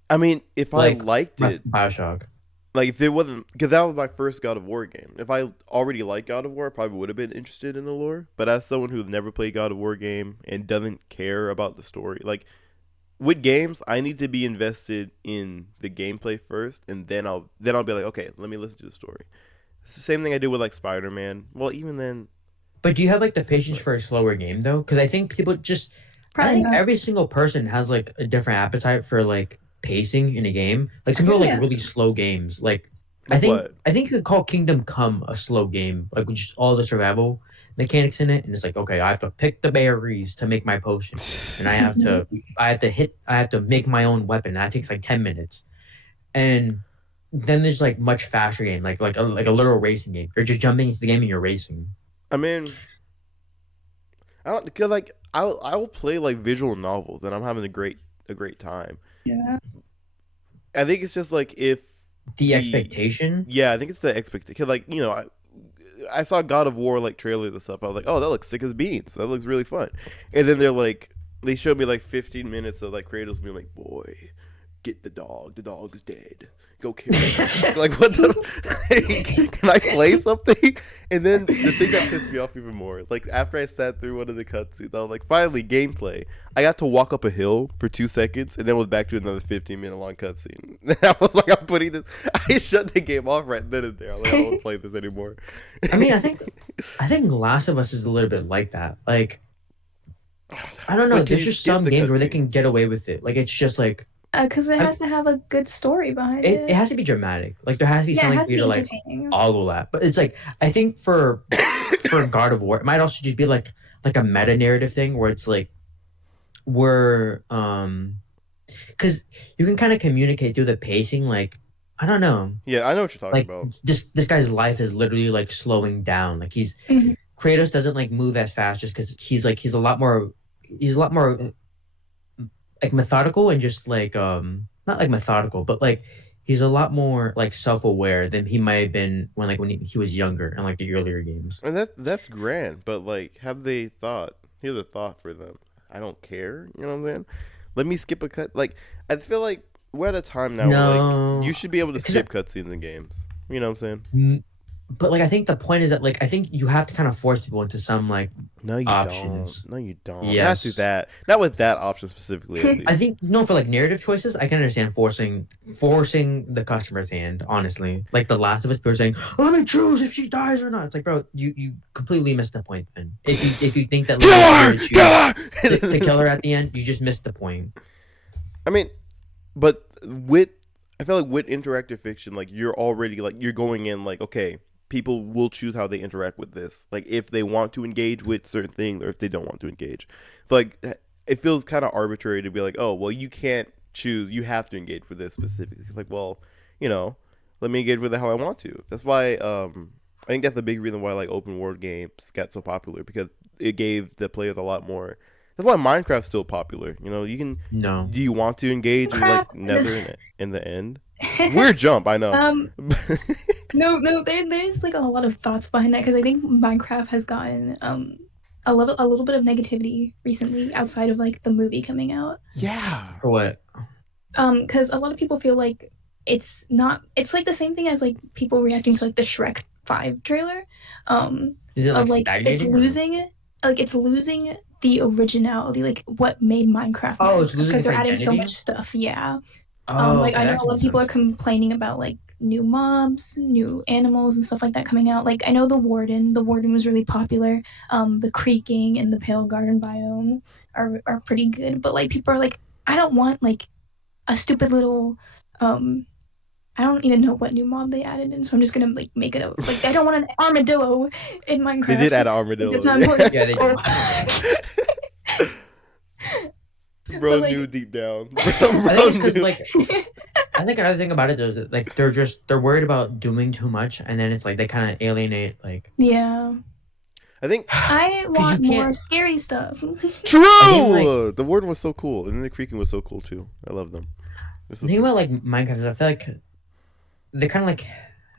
I mean, if Like I liked it, Bioshock. like if it wasn't, because that was my first God of War game. If I already liked God of War, I probably would have been interested in the lore. But as someone who's never played God of War game and doesn't care about the story, like with games, I need to be invested in the gameplay first, and then I'll be like, okay, let me listen to the story. It's the same thing I do with like Spider-Man. Well, even then, But do you have like the it's like, patience for a slower game though? Because I think people just, I Probably think not. every single person has like a different appetite for like pacing in a game. Like some feel people like yeah. really slow games. Like like what? I think you could call Kingdom Come a slow game, like with just all the survival mechanics in it. And it's like, okay, I have to pick the berries to make my potion, and I have to make my own weapon. That takes like 10 minutes. And then there's like much faster game, like a literal racing game. You're just jumping into the game and you're racing. I mean, I don't because like I will play like visual novels, and I'm having a great time. Yeah. I think it's just like if The the expectation. yeah, I think it's the expectation. Like I saw God of War like trailers and stuff. I was like, oh, that looks sick as beans. That looks really fun. And then they showed me like 15 minutes of like Kratos being like, boy, get the dog. The dog is dead. Go kill him. Like what the? Can I play something? And then the thing that pissed me off even more, like after I sat through one of the cutscenes, I was like, finally gameplay. I got to walk up a hill for 2 seconds, and then was back to another 15-minute long cutscene. I was like, I'm putting this. I shut the game off right then and there. I was like, I don't want to play this anymore. I mean, I think Last of Us is a little bit like that. Like I don't know. But can There's you just skip some the games where they cutscene? can get away with it. Like it's just like Because it has to have a good story behind it it. has to be dramatic. Like there has to be Yeah, it something has for to you be to like entertaining. ogle at. But it's like I think for God of War, it might also just be like a meta narrative thing where it's like we're because you can kind of communicate through the pacing. Like I don't know. Yeah, I know what you're talking Like about. this guy's life is literally like slowing down. Like Mhm. Kratos doesn't like move as fast just because he's a lot more like methodical and just like not like methodical but like he's a lot more like self-aware than he might have been when he was younger in like the earlier games. And that's grand, but like, have they thought? Here's a thought for them. I don't care. You know what I'm saying? Let me skip a cut. Like, I feel like we're at a time now where like you No, should be able to because skip cutscenes in games. You know what I'm saying? but like I think the point is that like I think you have to kind of force people into some like No, you don't. options. No, you don't. Not through Yes, that. Not with that option specifically, at I least. think no, for like narrative choices I can understand forcing the customer's hand, honestly. Like the Last of Us, people are saying let me choose if she dies or not. It's like, bro, you completely missed the point. Then if you think that Kill literally you're her! gonna Kill choose her! to kill her at the end, you just missed the point. I mean, but with I feel like with interactive fiction, like you're already like you're going in like, okay, people will choose how they interact with this. Like if they want to engage with certain things or if they don't want to engage. So, like it feels kind of arbitrary to be like, oh, well, you can't choose. You have to engage with this specifically. It's like, well, you know, let me engage with it how I want to. That's why I think that's the big reason why like open world games got so popular because it gave the players a lot more. That's why Minecraft's still popular. You know, you can. No. Do you want to engage in like Nether Minecraft. in the end? Weird jump, I know. um, no, there's like a lot of thoughts behind that because I think Minecraft has gotten a little bit of negativity recently outside of like the movie coming out. Yeah. For what? Because a lot of people feel like it's like the same thing as like people reacting to like the Shrek 5 trailer. Is it like Of like stagnating? it's losing the originality, like what made Minecraft. Oh, it's losing because its they're adding so identity? much stuff. Yeah. Oh, Like okay, I know that a lot of makes people are sense. complaining about like new mobs, new animals, and stuff like that coming out. Like I know the warden was really popular. The creaking and the pale garden biome are pretty good, but like people are like, I don't want like a stupid little I don't even know what new mob they added in, so I'm just gonna like make it up. Like I don't want an armadillo in Minecraft. They did add an Like, armadillo. it's not important. Yeah, they did. Bro But, like- knew deep down. I think it's because knew. like I think another thing about it is that, like they're worried about doing too much, and then it's like they kind of alienate like. Yeah. I think I want you more can't- scary stuff. true. The warden was so cool, and then the creaking was so cool too. I love them. The thing about like Minecraft is I feel like they're kind of like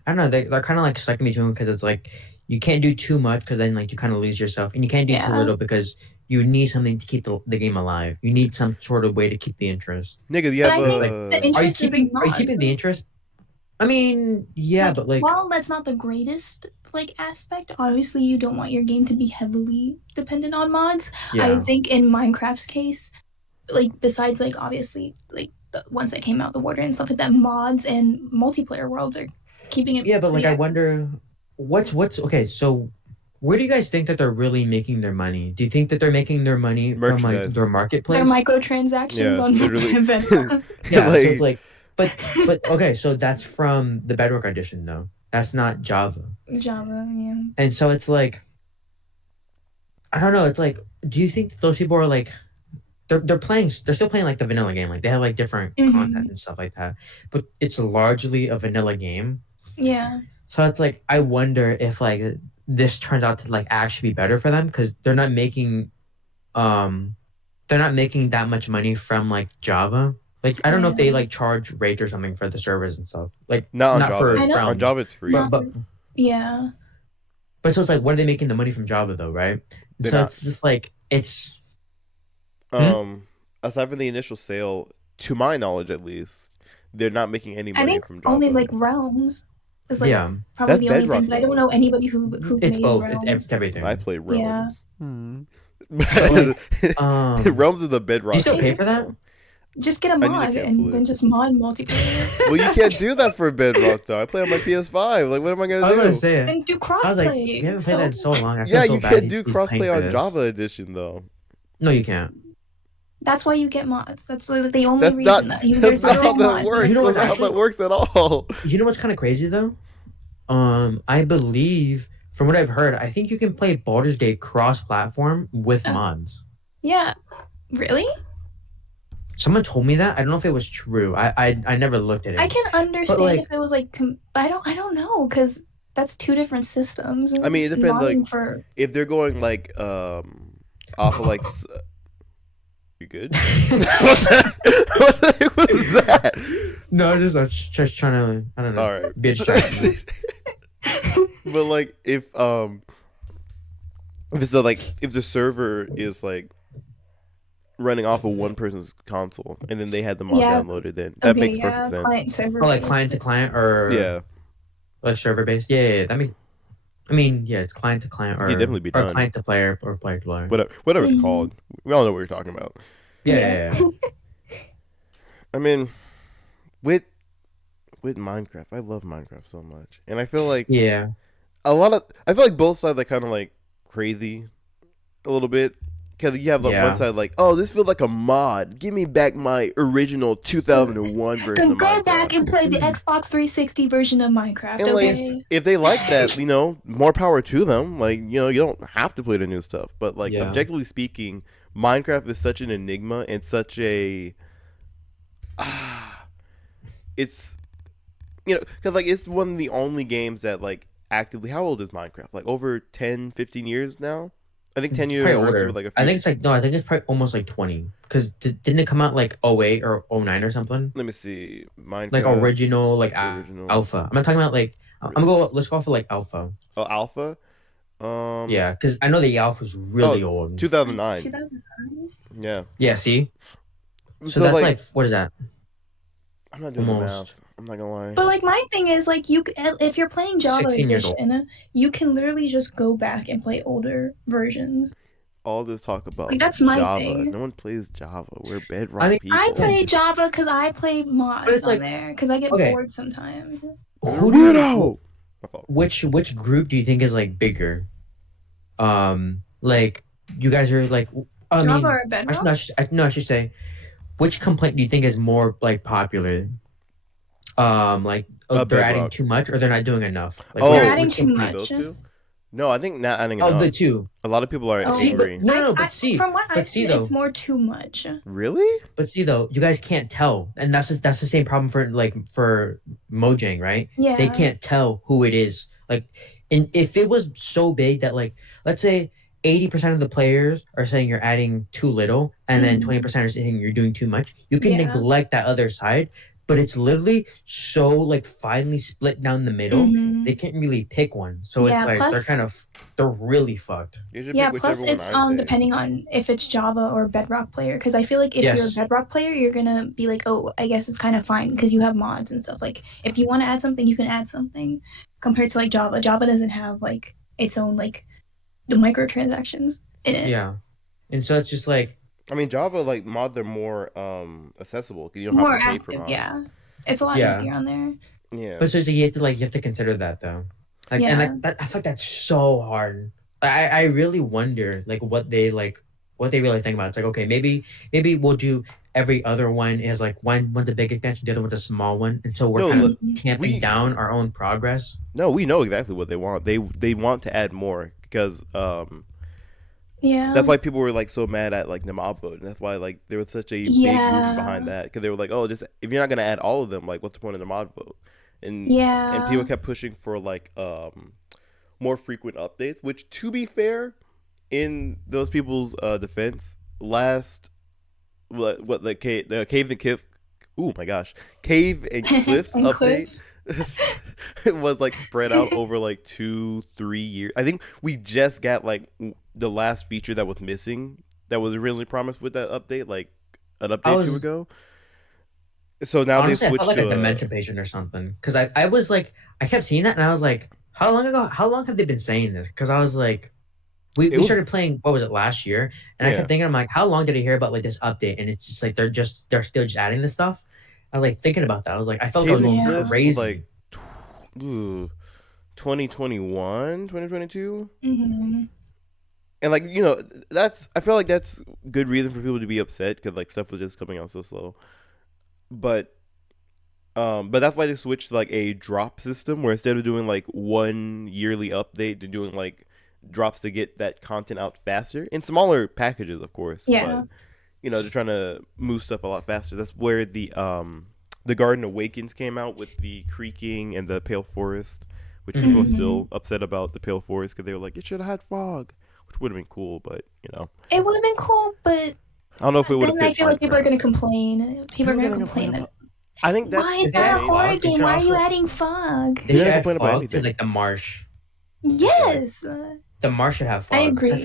I don't know they're kind of like sucking me to them because it's like you can't do too much because then like you kind of lose yourself, and you can't do too Yeah. little because you need something to keep the game alive. You need some sort of way to keep the interest. nigga, you But have I think a. the interest is Are you keeping the interest? I mean, yeah, like, but like while that's not the greatest like aspect, obviously you don't want your game to be heavily dependent on mods. I yeah. think in Minecraft's case, like besides like obviously like the ones that came out, the Warden and stuff like that, mods and multiplayer worlds are keeping it. Yeah, but like pretty I active. wonder what's okay. So where do you guys think that they're really making their money? Do you think that they're making their money from like their Merchandise. Their marketplace? microtransactions Yeah, on literally. Bedrock. Yeah, so it's Like, like, but okay, so that's from the Bedrock edition though. That's not Java, Java, yeah. and so it's like I don't know. It's like, do you think that those people are like they're still playing like the vanilla game, like they have like different content and stuff like that, but it's largely a vanilla game. Yeah. So it's like I wonder if like this turns out to like actually be better for them because um they're not making that much money from like Java. Like I don't know if they like charge rate or something for the servers and stuff. Like not on not Java. for I know. On realms, Java, it's free. but Yeah. but so it's like what are they making the money from Java though, right? They're So not. it's just like it's Aside from the initial sale, to my knowledge at least, they're not making any I money think from Java. only like Realms is like yeah, probably That's the only Bedrock, thing, but I though. don't know anybody who it's made both. Realms. It's everything. I play Yeah. Realms. Hmm. But, like, Realms is the do Bedrock. you still pay game. for that? Just get a I need to mod cancel and then it. just mod multiplayer. Well, you can't do that for Bedrock though. I play on my PS5. Like, what am I I gonna was gonna do? say it. And do I was like, crossplay. we haven't played that in so long. I feel Yeah, so you bad can't he's do paying crossplay for on this. Java edition though. No, you can't. That's why you get mods. That's like the only That's reason not. that you, That's there's not a how big that mod. works. You know That's what, not how actually- that works at all. You know what's kind of crazy though? I believe from what I've heard, I think you can play Baldur's Gate cross-platform with Oh. mods. Yeah. Really? Someone told me that. I don't know if it was true. I never looked at it. I can understand like- if it was like, I don't know, because that's two different systems. I mean, it depends, like- Modding for If they're going like off of like. You good? What the heck was that? No, I was just trying to. I don't know. All right. Be a distraction. But like if it's the like if the server is like running off of one person's console and then they had the mod Yeah. downloaded, then that okay, makes yeah, perfect sense. client server. Or like based. client to client or Yeah, like server based. Yeah. I mean, yeah, it's client to client or It'd definitely be or done. client to player or player to player. whatever it's Mhm. called. We all know what you're talking about. Yeah. I mean, with Minecraft, I love Minecraft so much, and I feel like Yeah. I feel like both sides are kind of like crazy a little bit. Because you have like Yeah. one side like, oh, this feels like a mod. Give me back my original 2001 version Then of go Minecraft. back and play the Xbox 360 version of Minecraft. And like, Okay. if they like that, more power to them. Like, you don't have to play the new stuff. But like, Yeah. objectively speaking, Minecraft is such an enigma and such a, it's, because like it's one of the only games that like actively. How old is Minecraft? Like over 10, 15 years now. I think 10 years Probably anniversary older. with like a few. I think it's like no. I think it's probably almost like 20. Because didn't it come out like 08 or 09 or something? Let me see. Minecraft. Like original, like Original. alpha. I'm not talking about like. I'm gonna go. Let's go for like alpha. Oh, alpha. Yeah, because I know the alpha was really old. 2009. 2009? Yeah. Yeah. See. So that's like what is that? I'm not doing the almost. math. I'm not gonna lie. But like my thing is like if you're playing Java 16 years old. edition, you can literally just go back and play older versions. All this talk about Like, that's my Java. thing. No one plays Java. We're bedrock I think- people. I play Java because I play mods But it's on like- there because I get okay. bored sometimes. Who do you, Weirdo. My fault. which group do you think is like bigger? Like you guys are like. I Java mean, or Bedrock? I should say, which complaint do you think is more like popular? Like they're adding Bedrock. too much or they're not doing enough. Like, Oh, They're which adding complaint- too Between much. those two? No, I think not adding Of enough. the two. A lot of people are Oh. See, but angry. no, but see, from what I but see see, though, it's more too much. Really? but see though, you guys can't tell, and that's the same problem for Mojang, right? Yeah. They can't tell who it is. Like, and if it was so big that like, let's say 80% of the players are saying you're adding too little, and then Mhm. 20% are saying you're doing too much, you can Yeah. neglect that other side. But it's literally so like finely split down the middle. Mhm. They can't really pick one, so Yeah, it's like plus- they're really fucked. You should Yeah, pick plus whichever it's one I say. depending on if it's Java or Bedrock player. Because I feel like if you're Yes. a Bedrock player, you're gonna be like, oh, I guess it's kind of fine because you have mods and stuff. Like if you want to add something, you can add something. Compared to like Java, Java doesn't have like its own like the microtransactions in it. Yeah, and so it's just like I mean, Java like mods are more accessible. You don't have More to pay for active, mods. yeah. It's a lot Yeah. easier on there. Yeah. But so you have to consider that though. Like and Yeah. like that I feel like that's so hard. I really wonder what they really think about it. It's like, okay, maybe we'll do every other one is like one's a big expansion, the other one's a small one. And so we're No, kind of look, Mhm. tamping we down our own progress. no, we know exactly what they want. They want to add more because Yeah. that's why people were like so mad at like the mob vote, and that's why like there was such a big movement behind Yeah. that because they were like, oh, just if you're not gonna add all of them, like what's the point of the mod vote? And people Yeah. kept pushing for like more frequent updates, which to be fair, in those people's defense, last what the cave and cliff, oh my gosh, cave and cliffs And update clips. was like spread out over like 2-3 years. I think we just got like the last feature that was missing that was originally promised with that update, like an I update or two was ago. So now they honestly I felt switched like a to dementia patient or something. Cause I was like I kept seeing that and I was like, how long have they been saying this? Cause I was like it we was started playing what was it last year and I yeah. kept thinking I'm like how long did I hear about like this update and it's just like they're still just adding this stuff. I was like thinking about that. I was like I felt like I Cave was and going Yeah. Cliffs was like crazy. 2021, 2022. Hmm. And like that's I feel like that's good reason for people to be upset because like stuff was just coming out so slow. But but that's why they switched to like a drop system where instead of doing like one yearly update, they're doing like drops to get that content out faster in smaller packages, of course. Yeah. But they're trying to move stuff a lot faster. That's where the Garden Awakens came out with the creaking and the Pale Forest, which people are Mhm. Hmm. still upset about the Pale Forest because they were like, it should have had fog, which would have been cool, but It would have been cool, but I don't know if it would have then I fit feel like people are Minecraft. gonna complain. People are People are gonna gonna complain complain that about. I think why that's is If they the that a add main horror fog, they issue. game? should Why are you also adding fog? they They're should not add complaining about fog to anything. like the marsh. Yes. The marsh should have I fog because agree.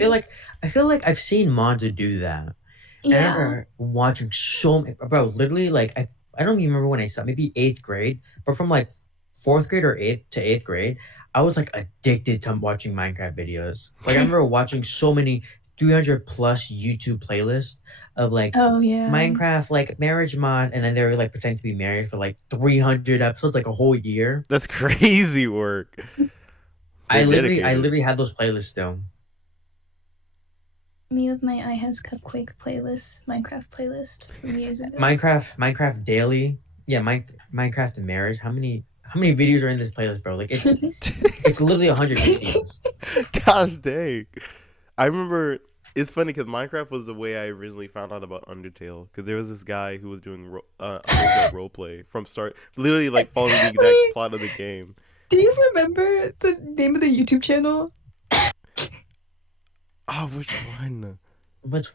I feel like I've seen mods that do that. And I Yeah. remember watching so many, bro. Literally, like I don't even remember when I saw maybe eighth grade, but from like fourth grade or eighth grade, I was like addicted to watching Minecraft videos. Like I remember watching so many 300 plus YouTube playlists of like Oh yeah. Minecraft like marriage mod, and then they were like pretending to be married for like 300 episodes, like a whole year. That's crazy work. They're I dedicated. literally had those playlists still. Me with my I has Cupquake playlist, Minecraft playlist from years ago. Minecraft daily. Yeah, Minecraft and marriage. How many videos are in this playlist, bro? Like it's literally 100 videos. Gosh dang. I remember it's funny because Minecraft was the way I originally found out about Undertale because there was this guy who was doing Undertale roleplay from start, literally like following the exact Wait, plot of the game. do you remember the name of the YouTube channel Oh, which one? Which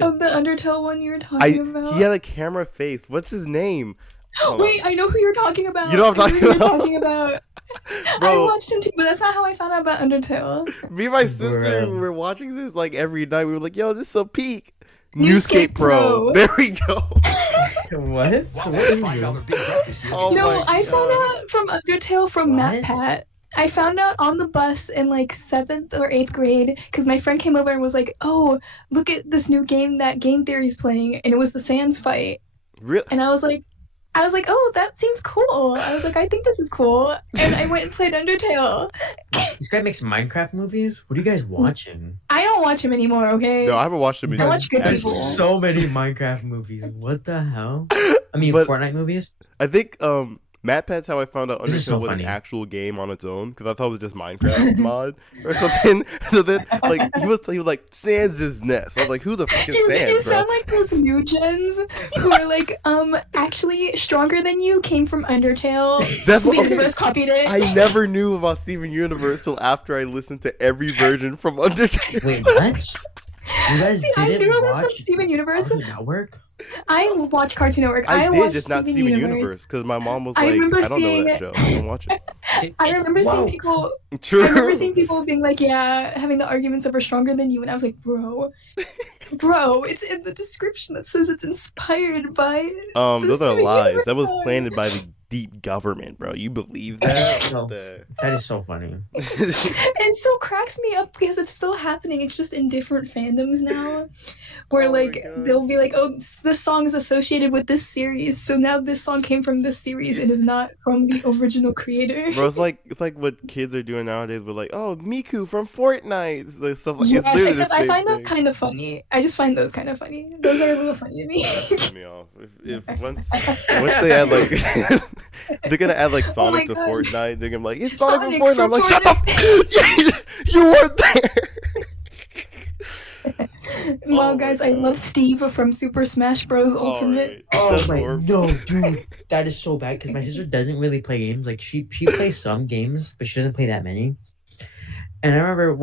of the Undertale one you were I talking He had about? a camera face. What's his name? Hold on. Wait, I know who you're talking about. You know what I'm I know who talking you're about? talking about. I Bro, watched him too, but that's not how I found out about Undertale. me and my sister Bruh. were watching this like every night. We were like, "Yo, this is so peak." Newscape Newscape Pro. Pro. There we go. What? What is this? Oh No, my I found God. out from Undertale from What? MatPat. I found out on the bus in like 7th or 8th grade because my friend came over and was like, "Oh, look at this new game that Game Theory's playing," and it was the Sans fight. Really? And I was like, "Oh, that seems cool." I was like, "I think this is cool," and I went and played Undertale. This guy makes Minecraft movies? What are you guys watching? I don't watch him anymore. Okay. No, I haven't watched him I in watch good There's people. so many Minecraft movies. What the hell? I mean, But Fortnite movies? I think MatPat's how I found out This is Undertale so was an funny. actual game on its own because I thought it was just Minecraft mod or something. So then, like he was like Sans' nest. I was like, who the fuck is You Sans, bro? sound like those new gens who are like, actually stronger than you came from Undertale. That's The what, okay. universe copied it. I never knew about Steven Universe till after I listened to every version from Undertale. Wait, what? You guys See, I didn't knew it was from watch Steven Universe. Cartoon Network? I watch Cartoon Network. I did, watched just not Steven Universe, because my mom was I like, remember I don't know that seeing- show. I don't watch it. I remember seeing Whoa. people. True. I remember seeing people being like, "Yeah, having the arguments over stronger than you," and I was like, "Bro, it's in the description that says it's inspired by." Those are Steven lies. Universe That was song. planted by the deep government, bro. You believe that? No, that is so funny. It still cracks me up because it's still happening. It's just in different fandoms now, where Oh my like God. they'll be like, "Oh, this song is associated with this series, so now this song came from this series and is not from the original creator." Bro, it's like what kids are doing nowadays with like, oh, Miku from Fortnite, it's like stuff like Yes, it's literally the except I same find those thing. kind of funny. I just find those kind of funny. Those are a little funny to me. That threw me off. If once they add like they're gonna add like Oh Sonic my to God. Fortnite, they're gonna be like, it's Sonic from Sonic Fortnite. from I'm like, shut the Fortnite. you weren't there. Well, Oh my guys, I God. love Steve from Super Smash Bros. Ultimate. Alright. Oh That's my more- no, dude, that is so bad because my sister doesn't really play games. Like she plays some games, but she doesn't play that many. And I remember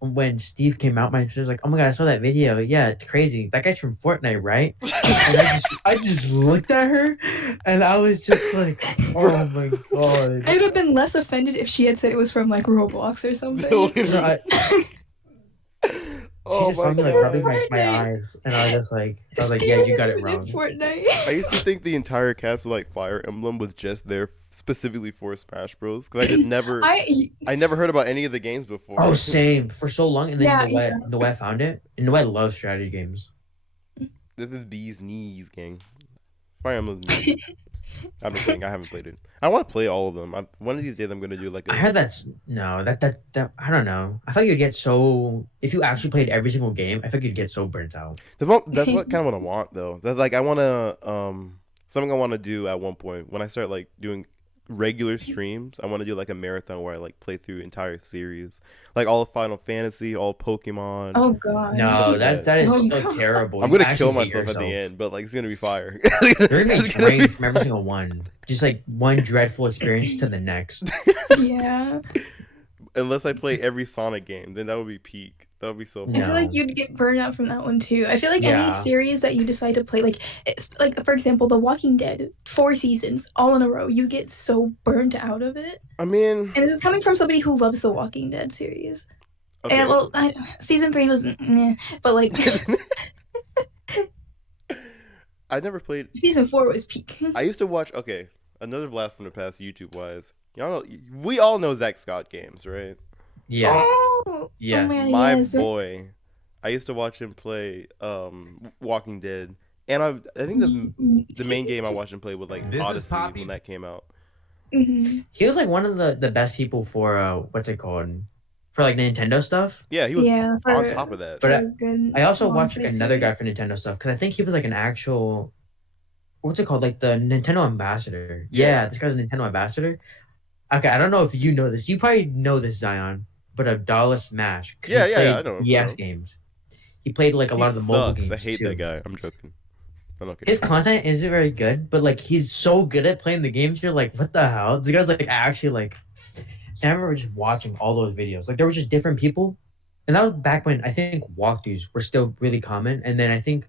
when Steve came out, my sister's like, "Oh my god, I saw that video. Yeah, it's crazy. That guy's from Fortnite, right?" And I just looked at her, and I was just like, "Oh my god." I would have been less offended if she had said it was from like Roblox or something. No, she Oh just my saw me like God. rubbing my Fortnite. eyes, and I was like, Steve "Yeah, you isn't got it even in wrong." Fortnite. I used to think the entire Castle like Fire Emblem was just there specifically for Smash Bros. Because I never heard about any of the games before. Oh, same for so long, and then Yeah, the way I found it, and the way I love strategy games. This is B's knees, gang. Fire Emblem's me. I'm just kidding. I haven't played it. I want to play all of them. One of these days, I'm gonna do like I heard that's no, that I don't know. I thought you'd get so if you actually played every single game. I think you'd get so burnt out. That's what kind of what I want though. That's like I want to something I want to do at one point when I start like doing regular streams. I want to do like a marathon where I like play through entire series, like all of Final Fantasy, all Pokemon. Oh god. No, Yeah. that is Oh, so God. terrible. I'm You gonna actually kill hate myself at the yourself. end, but like it's gonna be fire. You're gonna be It's gonna be drained from every fire. single one. Just like one dreadful experience to the next. Yeah. Unless I play every Sonic game, then that would be peak. That would be so fun. I feel like No. you'd get burned out from that one too. I feel like any Yeah. series that you decide to play, like it's like for example, The Walking Dead, 4 seasons all in a row, you get so burnt out of it. I mean, And this is coming from somebody who loves The Walking Dead series. okay. And well, season 3 was, but like I never played. season 4 was peak. I used to watch. Okay, another blast from the past, YouTube wise. Y'all know, we all know Zach Scott games, right? Yes. Oh, Yes. man, My yes. boy, I used to watch him play Walking Dead, and I think the main game I watched him play was like This is Odyssey Poppy. when that came out. Mhm. He was like one of the best people for what's it called? For like Nintendo stuff. Yeah, he was Yeah, on top of that. But for a good I also long watched like another guy series. for Nintendo stuff because I think he was like an actual what's it called? Like the Nintendo ambassador. Yeah. Yeah, this guy's a Nintendo ambassador. Okay, I don't know if you know this. You probably know this, Zion, but Abdallah Smash. 'Cause he Yeah, played I know him, ES I know. games. He played like a He lot of the mobile sucks. games I hate too. that guy. I'm joking. I'm okay. His content isn't very good, but like he's so good at playing the games. You're like, what the hell? This guy's like actually like. And I remember just watching all those videos. Like there were just different people, and that was back when I think walkthroughs were still really common. And then I think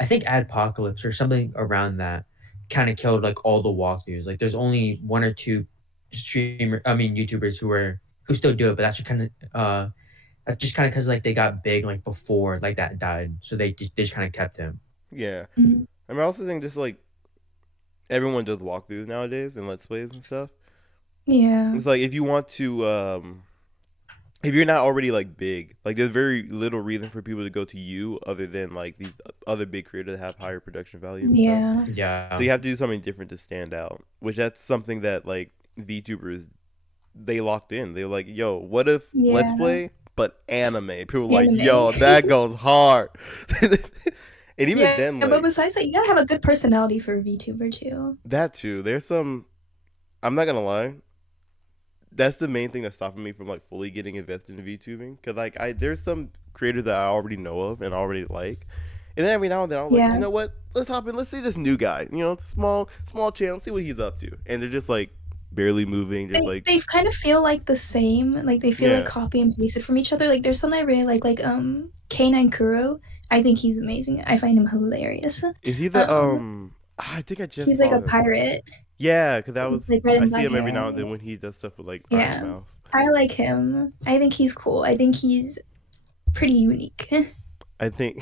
Adpocalypse or something around that kind of killed like all the walkthroughs. Like there's only one or two YouTubers who still do it, but that's just kind of because like they got big like before like that died, so they just kind of kept him. Yeah. Mhm. I mean, I also think just like everyone does walkthroughs nowadays and let's plays and stuff. Yeah. It's like if you want to, if you're not already like big, like there's very little reason for people to go to you other than like these other big creators that have higher production value. and stuff. Yeah. Yeah. So you have to do something different to stand out, which that's something that like VTubers they locked in. They were like, "Yo, what if Let's Yeah. Play but anime?" People were like, Anime. "Yo, that goes hard." And even Yeah, then, but like besides that, you gotta have a good personality for a VTuber too. that too. There's some. I'm not gonna lie. That's the main thing that's stopping me from like fully getting invested in VTubing. Cause like there's some creators that I already know of and already like, and then every now and then I'm like, Yeah. you know what? Let's hop in. Let's see this new guy. You know, it's a small channel. See what he's up to. And they're just like barely moving. Just like They kind of feel like the same. Like they feel like Yeah. copy and pasted from each other. Like there's some I really like K9 Kuro. I think he's amazing. I find him hilarious. is he the I think I just He's like saw a him. pirate. Yeah, cause that was like red I and see black him every hair. now and then when he does stuff with like Yeah. Iron Mouse. I like him. I think he's cool. I think he's pretty unique. I think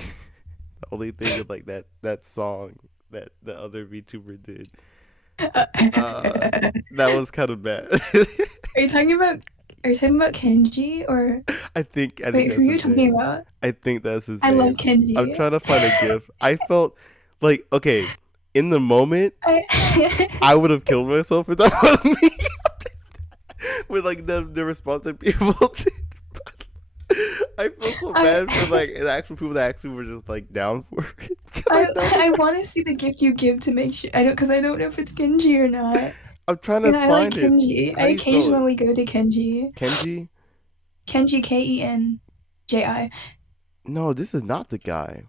the only thing with like that song that the other VTuber did That was kind of bad. Are you talking about? Are you talking about Kenji or I think wait? Who that's are you his talking name. about? I think that's his I love name. I'm Kenji. trying to find a gif. I felt like, okay, in the moment, I would have killed myself if that was me. With like the response that people did. I feel so bad for like the actual people that actually were just like down for it. 'Cause I know I want to see the gift you give to make sure. Because I don't know if it's Kenji or not. I'm trying to And I like find it. Kenji. How I do you spell it? occasionally go to Kenji. Kenji? Kenji Kenji. No, this is not the guy.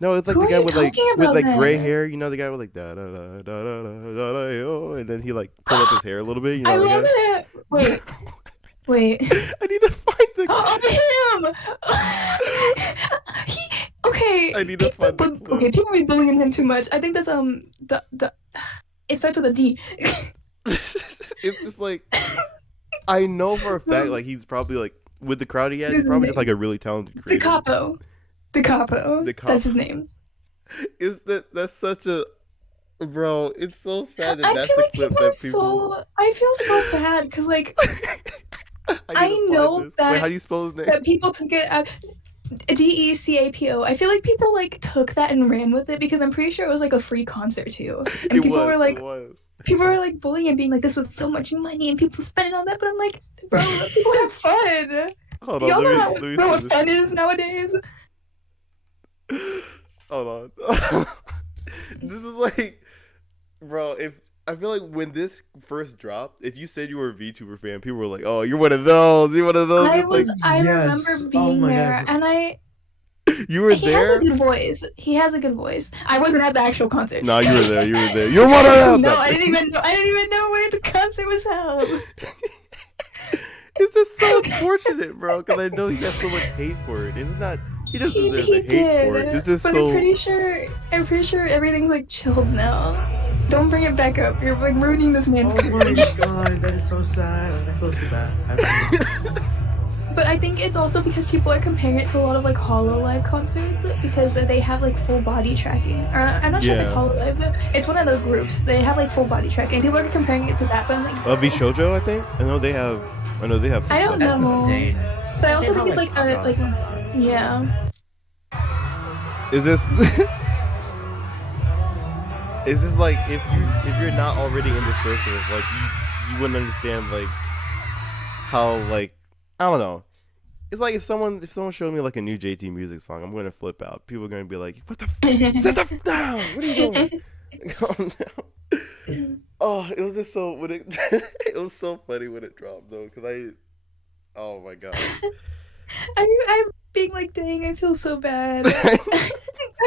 No, it's like Who the are guy you with like talking about gray then? hair. You know the guy with like da da da da da da da da yo, and then he like pulled up his hair a little bit. You I know the love guy. it. Wait. I need to find the. Oh, him! Okay. I need to find the Okay, clip. people be bullying him too much. I think that's it starts with a D. It's just like, I know for a fact like he's probably like with the crowd he has, What he's is his probably just name? like a really talented creator. DeCapo. That's his name. Is that's such a bro? It's so sad that I that's feel the like clip people are that people. so. I feel so bad because like I need to find know this. Wait, that how do you spell his name? that people took it. DECAPO. I feel like people like took that and ran with it because I'm pretty sure it was like a free concert too, and It people was. were like, It was. bullying and being like, this was so much money and people spend it on that. But I'm like, bro, let people have fun. Hold Do on. y'all know Let me what see fun is nowadays? this. Hold on. This is like, bro. If I feel like when this first dropped, if you said you were a VTuber fan, people were like, "Oh, you're one of those. You're one of those." It's like I Yes. remember Oh being my there, God. and you were he has a there. good voice. He has a good voice. I wasn't at the actual concert. No, you were there. You were there. You're one of them. No, I didn't even know. I didn't even know where the concert was held. It's just so unfortunate, bro. Because I know he got so much hate for it. It's not. He doesn't deserve He the hate for it. did, It's just but so. I'm pretty sure everything's like chilled now. Don't bring it back up. You're like ruining this man's Oh my career. God, that is so sad. I feel so bad. But I think it's also because people are comparing it to a lot of like HoloLive concerts because they have like full body tracking. Or I'm not sure if it's Yeah. HoloLive. It's one of those groups. They have like full body tracking. People are comparing it to that, but I'm like, Vishojo, I think. I know they have. Some I don't stuff. That's know. insane. But I also Insane think it's how, like yeah. Is this? Is this like if you're not already in the circle, like you wouldn't understand like how like I don't know. It's like if someone showed me like a new JT music song, I'm gonna flip out. People are gonna be like, "What the? Sit the f down! What are you doing?" Calm down. Oh, it was just so when it it was so funny when it dropped though, because oh my god. I'm being like, dang, I feel so bad. Like,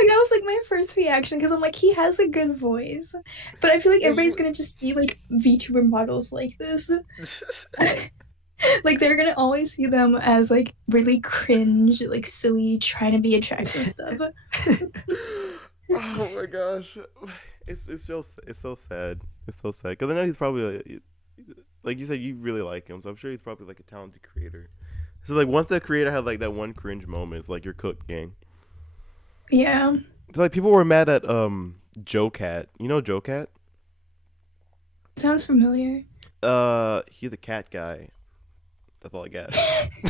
that was like my first reaction because I'm like, he has a good voice, but I feel like Yeah, everybody's gonna just see like VTuber models like this. Like they're gonna always see them as like really cringe, like silly, trying to be attractive stuff. Oh my gosh, it's so sad. It's so sad because I know he's probably like you said, you really like him, so I'm sure he's probably like a talented creator. So like once that creator had like that one cringe moment, it's like you're cooked, gang. Yeah. So, like people were mad at Joe Cat. You know Joe Cat? Sounds familiar. He's a cat guy. That's all I got.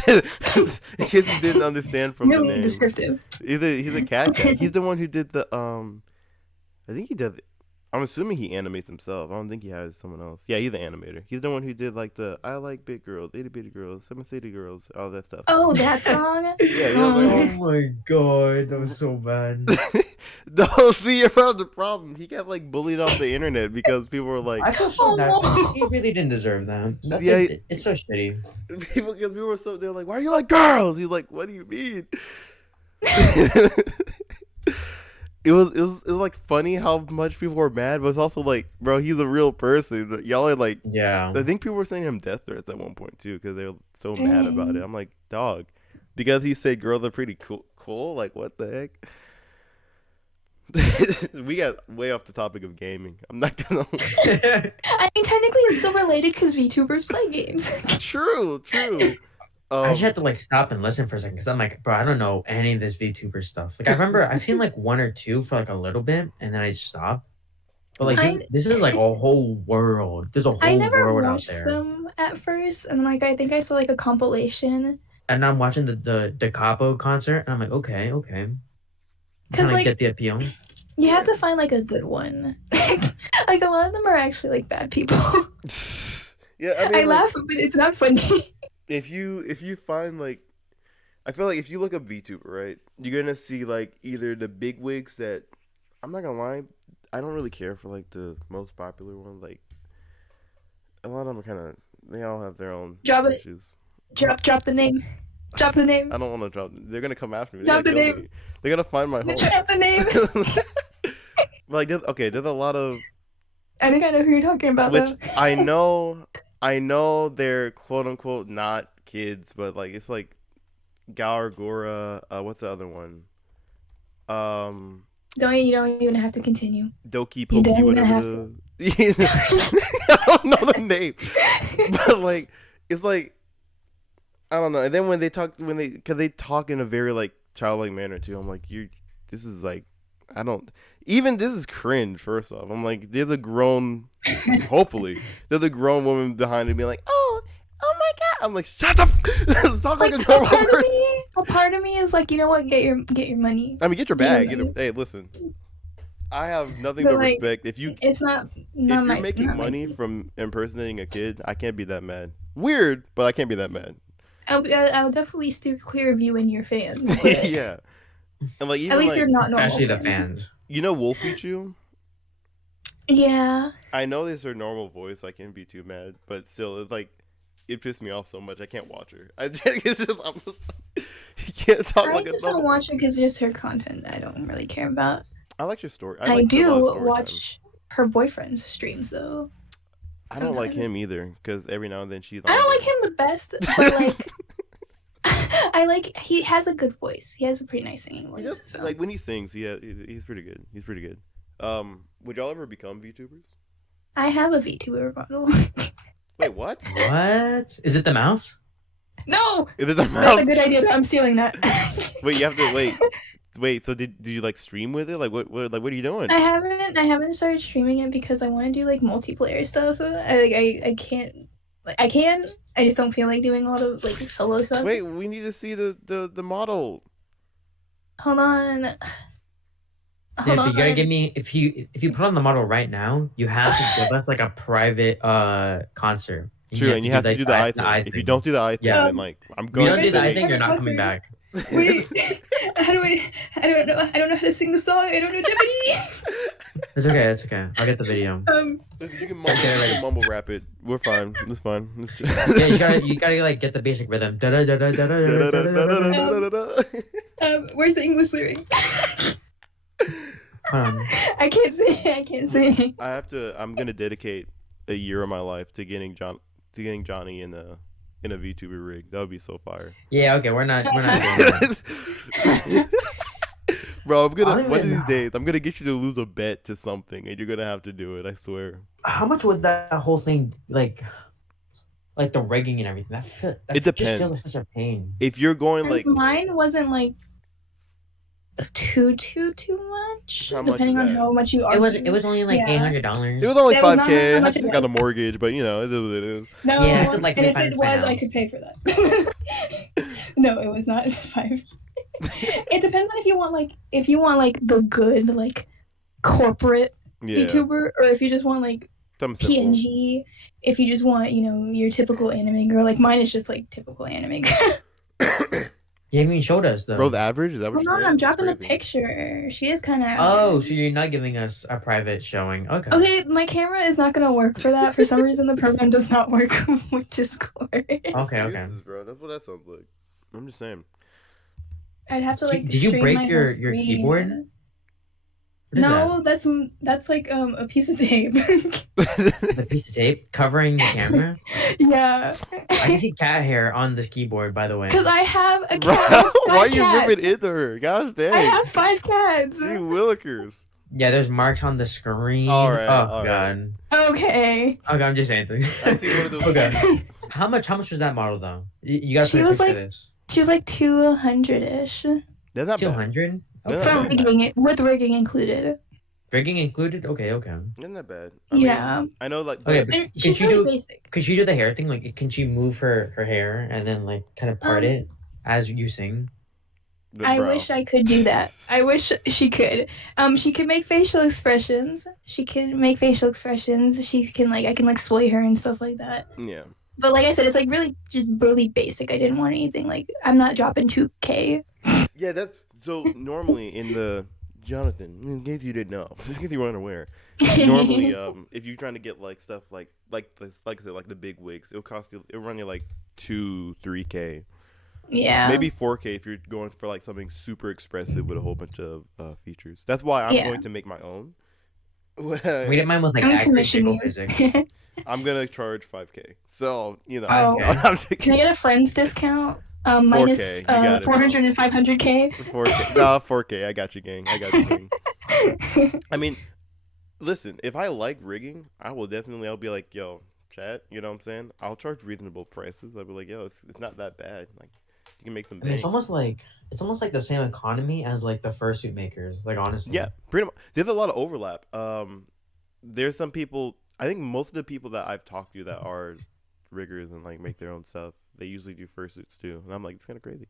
In case you didn't understand from the Really name. descriptive. He's a cat guy. He's the one who did the I think he did. I'm assuming he animates himself. I don't think he has someone else. Yeah, he's the animator. He's the one who did like the I like big girls, itty bitty girls, 7 city girls, all that stuff. Oh, that song. Yeah, you know what I Oh mean? my God, that was so bad. No, see, you're part of the problem. He got like bullied off the internet because people were like, I feel so bad. Oh. He really didn't deserve that. That's Yeah, it's so shitty. people were so they're like, why are you like girls? He's like, what do you mean? It was like funny how much people were mad, but it's also like, bro, he's a real person. Y'all are like, Yeah. I think people were sending him death threats at one point too because they were so mad about it. I'm like, dog, because he said girls are pretty cool. Like, what the heck? We got way off the topic of gaming. I'm not gonna. I mean, technically, it's still related because VTubers play games. True. I just had to like stop and listen for a second because I'm like, bro, I don't know any of this VTuber stuff. Like I remember I've seen like one or two for like a little bit and then I stopped. But like, I- dude, this is like a whole world. There's a I whole never world out watched there. them at first, and like I think I saw like a compilation. And I'm watching the Capo concert, and I'm like, okay. Cause Kind of like get the appeal. you have to find like a good one. Like a lot of them are actually like bad people. Yeah, I mean, I like, laugh, but it's not funny. if you find like, I feel like if you look up VTuber, right, you're gonna see like either the big wigs that, I'm not gonna lie, I don't really care for like the most popular one. Like a lot of them are kind of, they all have their own Drop it. issues. Drop the name. Drop the name. I don't want to drop. They're gonna come after me. Drop They're the gonna kill name. me. They're gonna find my home. Drop the name. Like, there's a lot of, I think I know who you're talking about. which Though. I know they're quote unquote not kids, but like it's like Gaorgora. What's the other one? You don't even have to continue. Doki You Poki, don't even whatever. have I don't know the name, but like it's like, I don't know. And then when they talk, cause they talk in a very like childlike manner too. I'm like, this is like, I don't. Even this is cringe. First off, I'm like, there's a grown, hopefully, there's a grown woman behind it being like, oh my god. I'm like, shut up. Talk like a normal person. A part of me is like, you know what? Get your money. I mean, get your bag. Yeah. Hey, listen. I have nothing But, but like, respect. If It's not. if Not you're my, making not my money thing. from impersonating a kid, I can't be that mad. Weird, but I can't be that mad. I'll definitely steer clear of you and your fans. But Yeah, and like even At least like, you're not normal. Especially the fans. fans. you know, Wolfie Chew. Yeah. I know this is her normal voice. I can't be too mad, but still, it's like it pissed me off so much. I can't watch her. It's just, I'm just like, you can't talk I like a just don't normal. watch it because just her content I don't really care about. I like your story. I like a lot of do story time. watch her boyfriend's streams though. I don't like sometimes. him either because every now and then she's. I on don't there. like him the best, but like I like he has a good voice. He has a pretty nice singing He voice. does, So. like when he sings, he's pretty good. He's pretty good. Would y'all ever become VTubers? I have a VTuber model. Wait, what? What? Is it the mouse? No, Is it the that's mouse? a good idea. But I'm stealing that. Wait, you have to wait. Wait, so did you like stream with it? Like what are you doing? I haven't started streaming it because I want to do like multiplayer stuff. I can't. I can. I just don't feel like doing a lot of like solo stuff. Wait, we need to see the model. Hold on. Yeah, Hold but on. you gotta give me if you put on the model right now, you have to give us like a private concert. True, and you have to like, do the eye thing. If you don't do the eye thing, Yeah. then like I'm If you going don't to do the eye say- thing, you're not coming Concert. back. Wait, how do I don't know how to sing the song. I don't know Japanese. It's okay. It's okay. I'll get the video. You can mumble rap it. We're fine. It's fine. It's just... Yeah, you gotta like get the basic rhythm. Where's the English lyrics? Um, I can't sing. I can't sing. I have to. I'm gonna dedicate a year of my life to getting Johnny in a VTuber rig. That would be so fire. yeah. Okay. We're not doing that. Bro, I'm I gonna don't one of even these know. days I'm gonna get you to lose a bet to something, and you're gonna have to do it. I swear. How much was that whole thing like the rigging and everything? That It just depends. feels like such a pain. If you're going like, Mine wasn't like too much, How much depending is on that? how much you are. It was only like Yeah. $800. it was only That was not 5K. how I much it just got a was. mortgage, but you know it is what it is. No, Yeah, it's like and if refinance it by was, now. I could pay for that. No, it was not 5. It depends on if you want like the good like corporate Yeah, VTuber, or if you just want like something simple. PNG. If you just want your typical anime girl, like mine is just like typical anime girl. You haven't even showed us though. Bro, the average is that what Hold you're on, saying? I'm That's dropping the crazy. picture. She is kind of. Oh, so you're not giving us a private showing? Okay. Okay, my camera is not gonna work for that. For some reason, the program does not work with Discord. Okay. Excuses, bro. That's what that sounds like. I'm just saying. I'd have to like. Did you stream break my whole your screen. keyboard? What is No, that's like a piece of tape. that? The piece of tape covering the camera? Yeah. I can see cat hair on this keyboard, by the way. Because I have a Bro, cat. I have why are 5 you cats. ripping into her? Gosh dang. I have 5 cats. Gee willikers. Yeah, there's marks on the screen. All right, Oh all god. Okay. Okay, I'm just saying things. I see one of those. Okay. How much was that model though? You gotta She put a was picture like- of this. She was like 200-ish. That's not bad. 200? Yeah. For rigging it, with rigging included. Rigging included? Okay, okay. Isn't that bad? Yeah. I know, like, Okay, but but And could she's she really do basic. could she do the hair thing? Like, can she move her hair and then like kind of part Um, it as you sing? I bro. wish I could do that. I wish she could. She can make facial expressions. She can make facial expressions. She can I can sway her and stuff like that. Yeah. But like I said, it's like really basic. I didn't want anything like I'm not dropping 2K. Yeah, that's so normally in the Jonathan, in case you didn't know, in case you were unaware, normally if you're trying to get like stuff like like I said, like the big wigs, it'll run you like 2-3K. Yeah. Maybe 4K if you're going for like something super expressive with a whole bunch of features. That's why I'm Yeah. going to make my own. We didn't mind with like I'm gonna accurate commission jiggle you. physics. I'm gonna charge 5K. So Oh. I'm Can I taking get a friend's discount? Minus 4K. You got it, bro. 400 and 500K. 4K. Nah, 4K. I got you, gang. I got you, gang. I mean, listen, if I like rigging, I'll be like, yo, chat, you know what I'm saying? I'll charge reasonable prices. I'll be like, yo, it's not that bad. Like, you can make some I mean, bank. it's almost like the same economy as like the fursuit makers. Like honestly, Yeah, pretty much. There's a lot of overlap. There's some people, I think most of the people that I've talked to that are riggers and like make their own stuff, they usually do fursuits too. And I'm like, it's kind of crazy.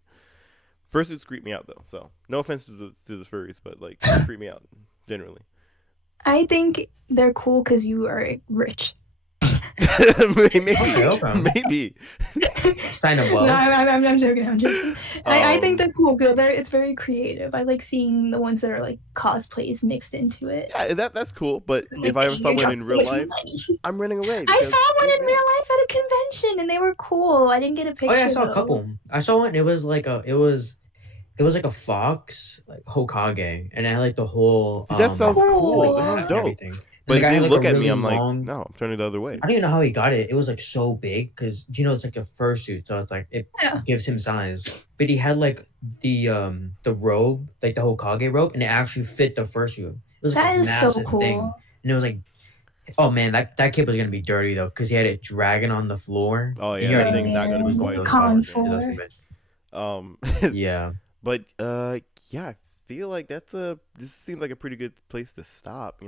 Fursuits creep me out though. So, no offense to the furries, but like, they creep me out generally. I think they're cool because you are rich. maybe, Okay. maybe. sign of No, wealth. I'm joking. I'm joking. I think Um, they're cool. It's very creative. I like seeing the ones that are like cosplays mixed into it. Yeah, that's cool. But Like, if I ever saw you one drop in so real much life, money. I'm running away. I because saw one they're in great. real life at a convention, and they were cool. I didn't get a picture. Oh yeah, I saw a though. couple. I saw one. It was like a fox like Hokage, and it had like the whole Dude, that sounds cool. Cool. That sounds and dope. everything. And But the if guy they had like look a at really me, I'm like, long. no, I'm turning the other way. I don't even know how he got it. It was like so big because it's like a fursuit, so it's like it Yeah. gives him size. But he had like the robe, like the Hokage robe, and it actually fit the fursuit. It was like That a is so massive cool. thing, and it was like, oh man, that kid was gonna be dirty though because he had it dragging on the floor. Oh and yeah, you that already thing's knew not gonna it be was quite going as to Con hard. those floor. conventions. Yeah. But yeah, I feel like this seems like a pretty good place to stop.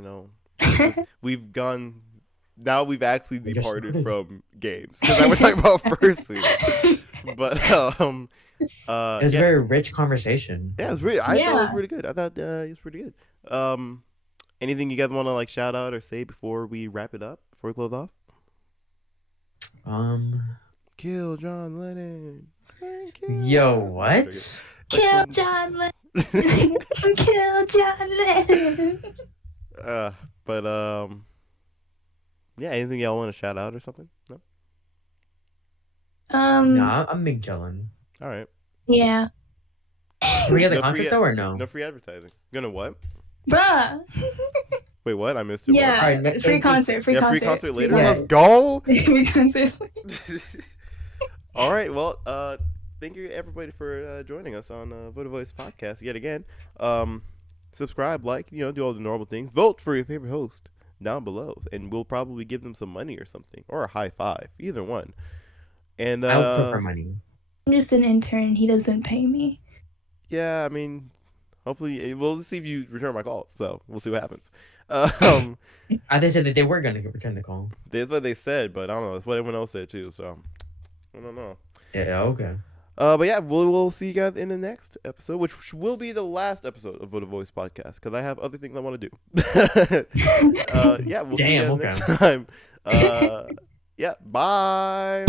We've gone. Now we've actually We just departed started. from games because I was talking about fursuit. But It was a yeah, very rich conversation. yeah, it was really. I thought it was Yeah. pretty good. I thought it was pretty good. Anything you guys want to like shout out or say before we wrap it up? Before we close off? Kill John Lennon. Yo, what? Kill John Lennon. Kill John Lennon. But yeah. Anything y'all want to shout out or something? No. Nah, I'm Big Jellin. All right. Yeah. Can we get the No contract free- though or no? No free advertising. Gonna what? Bruh. Wait, what? I missed it. Yeah. Alright, Free free concert. Free Yeah, concert. free concert later. concert. Let's go. Free concert. All right. Well, thank you everybody for joining us on Vote Voice podcast yet again. Subscribe, like, do all the normal things. Vote for your favorite host down below, and we'll probably give them some money or something, or a high five, either one. And I would prefer money. I'm just an intern. He doesn't pay me. yeah, I mean, hopefully we'll see if you return my calls. So we'll see what happens. They said that they were gonna return the call. That's what they said, but I don't know. That's what everyone else said too. So I don't know. Yeah, okay. But yeah, we'll see you guys in the next episode, which will be the last episode of Vote Voice podcast because I have other things I want to do. Yeah, we'll see you Damn, guys okay. next time. Yeah, bye.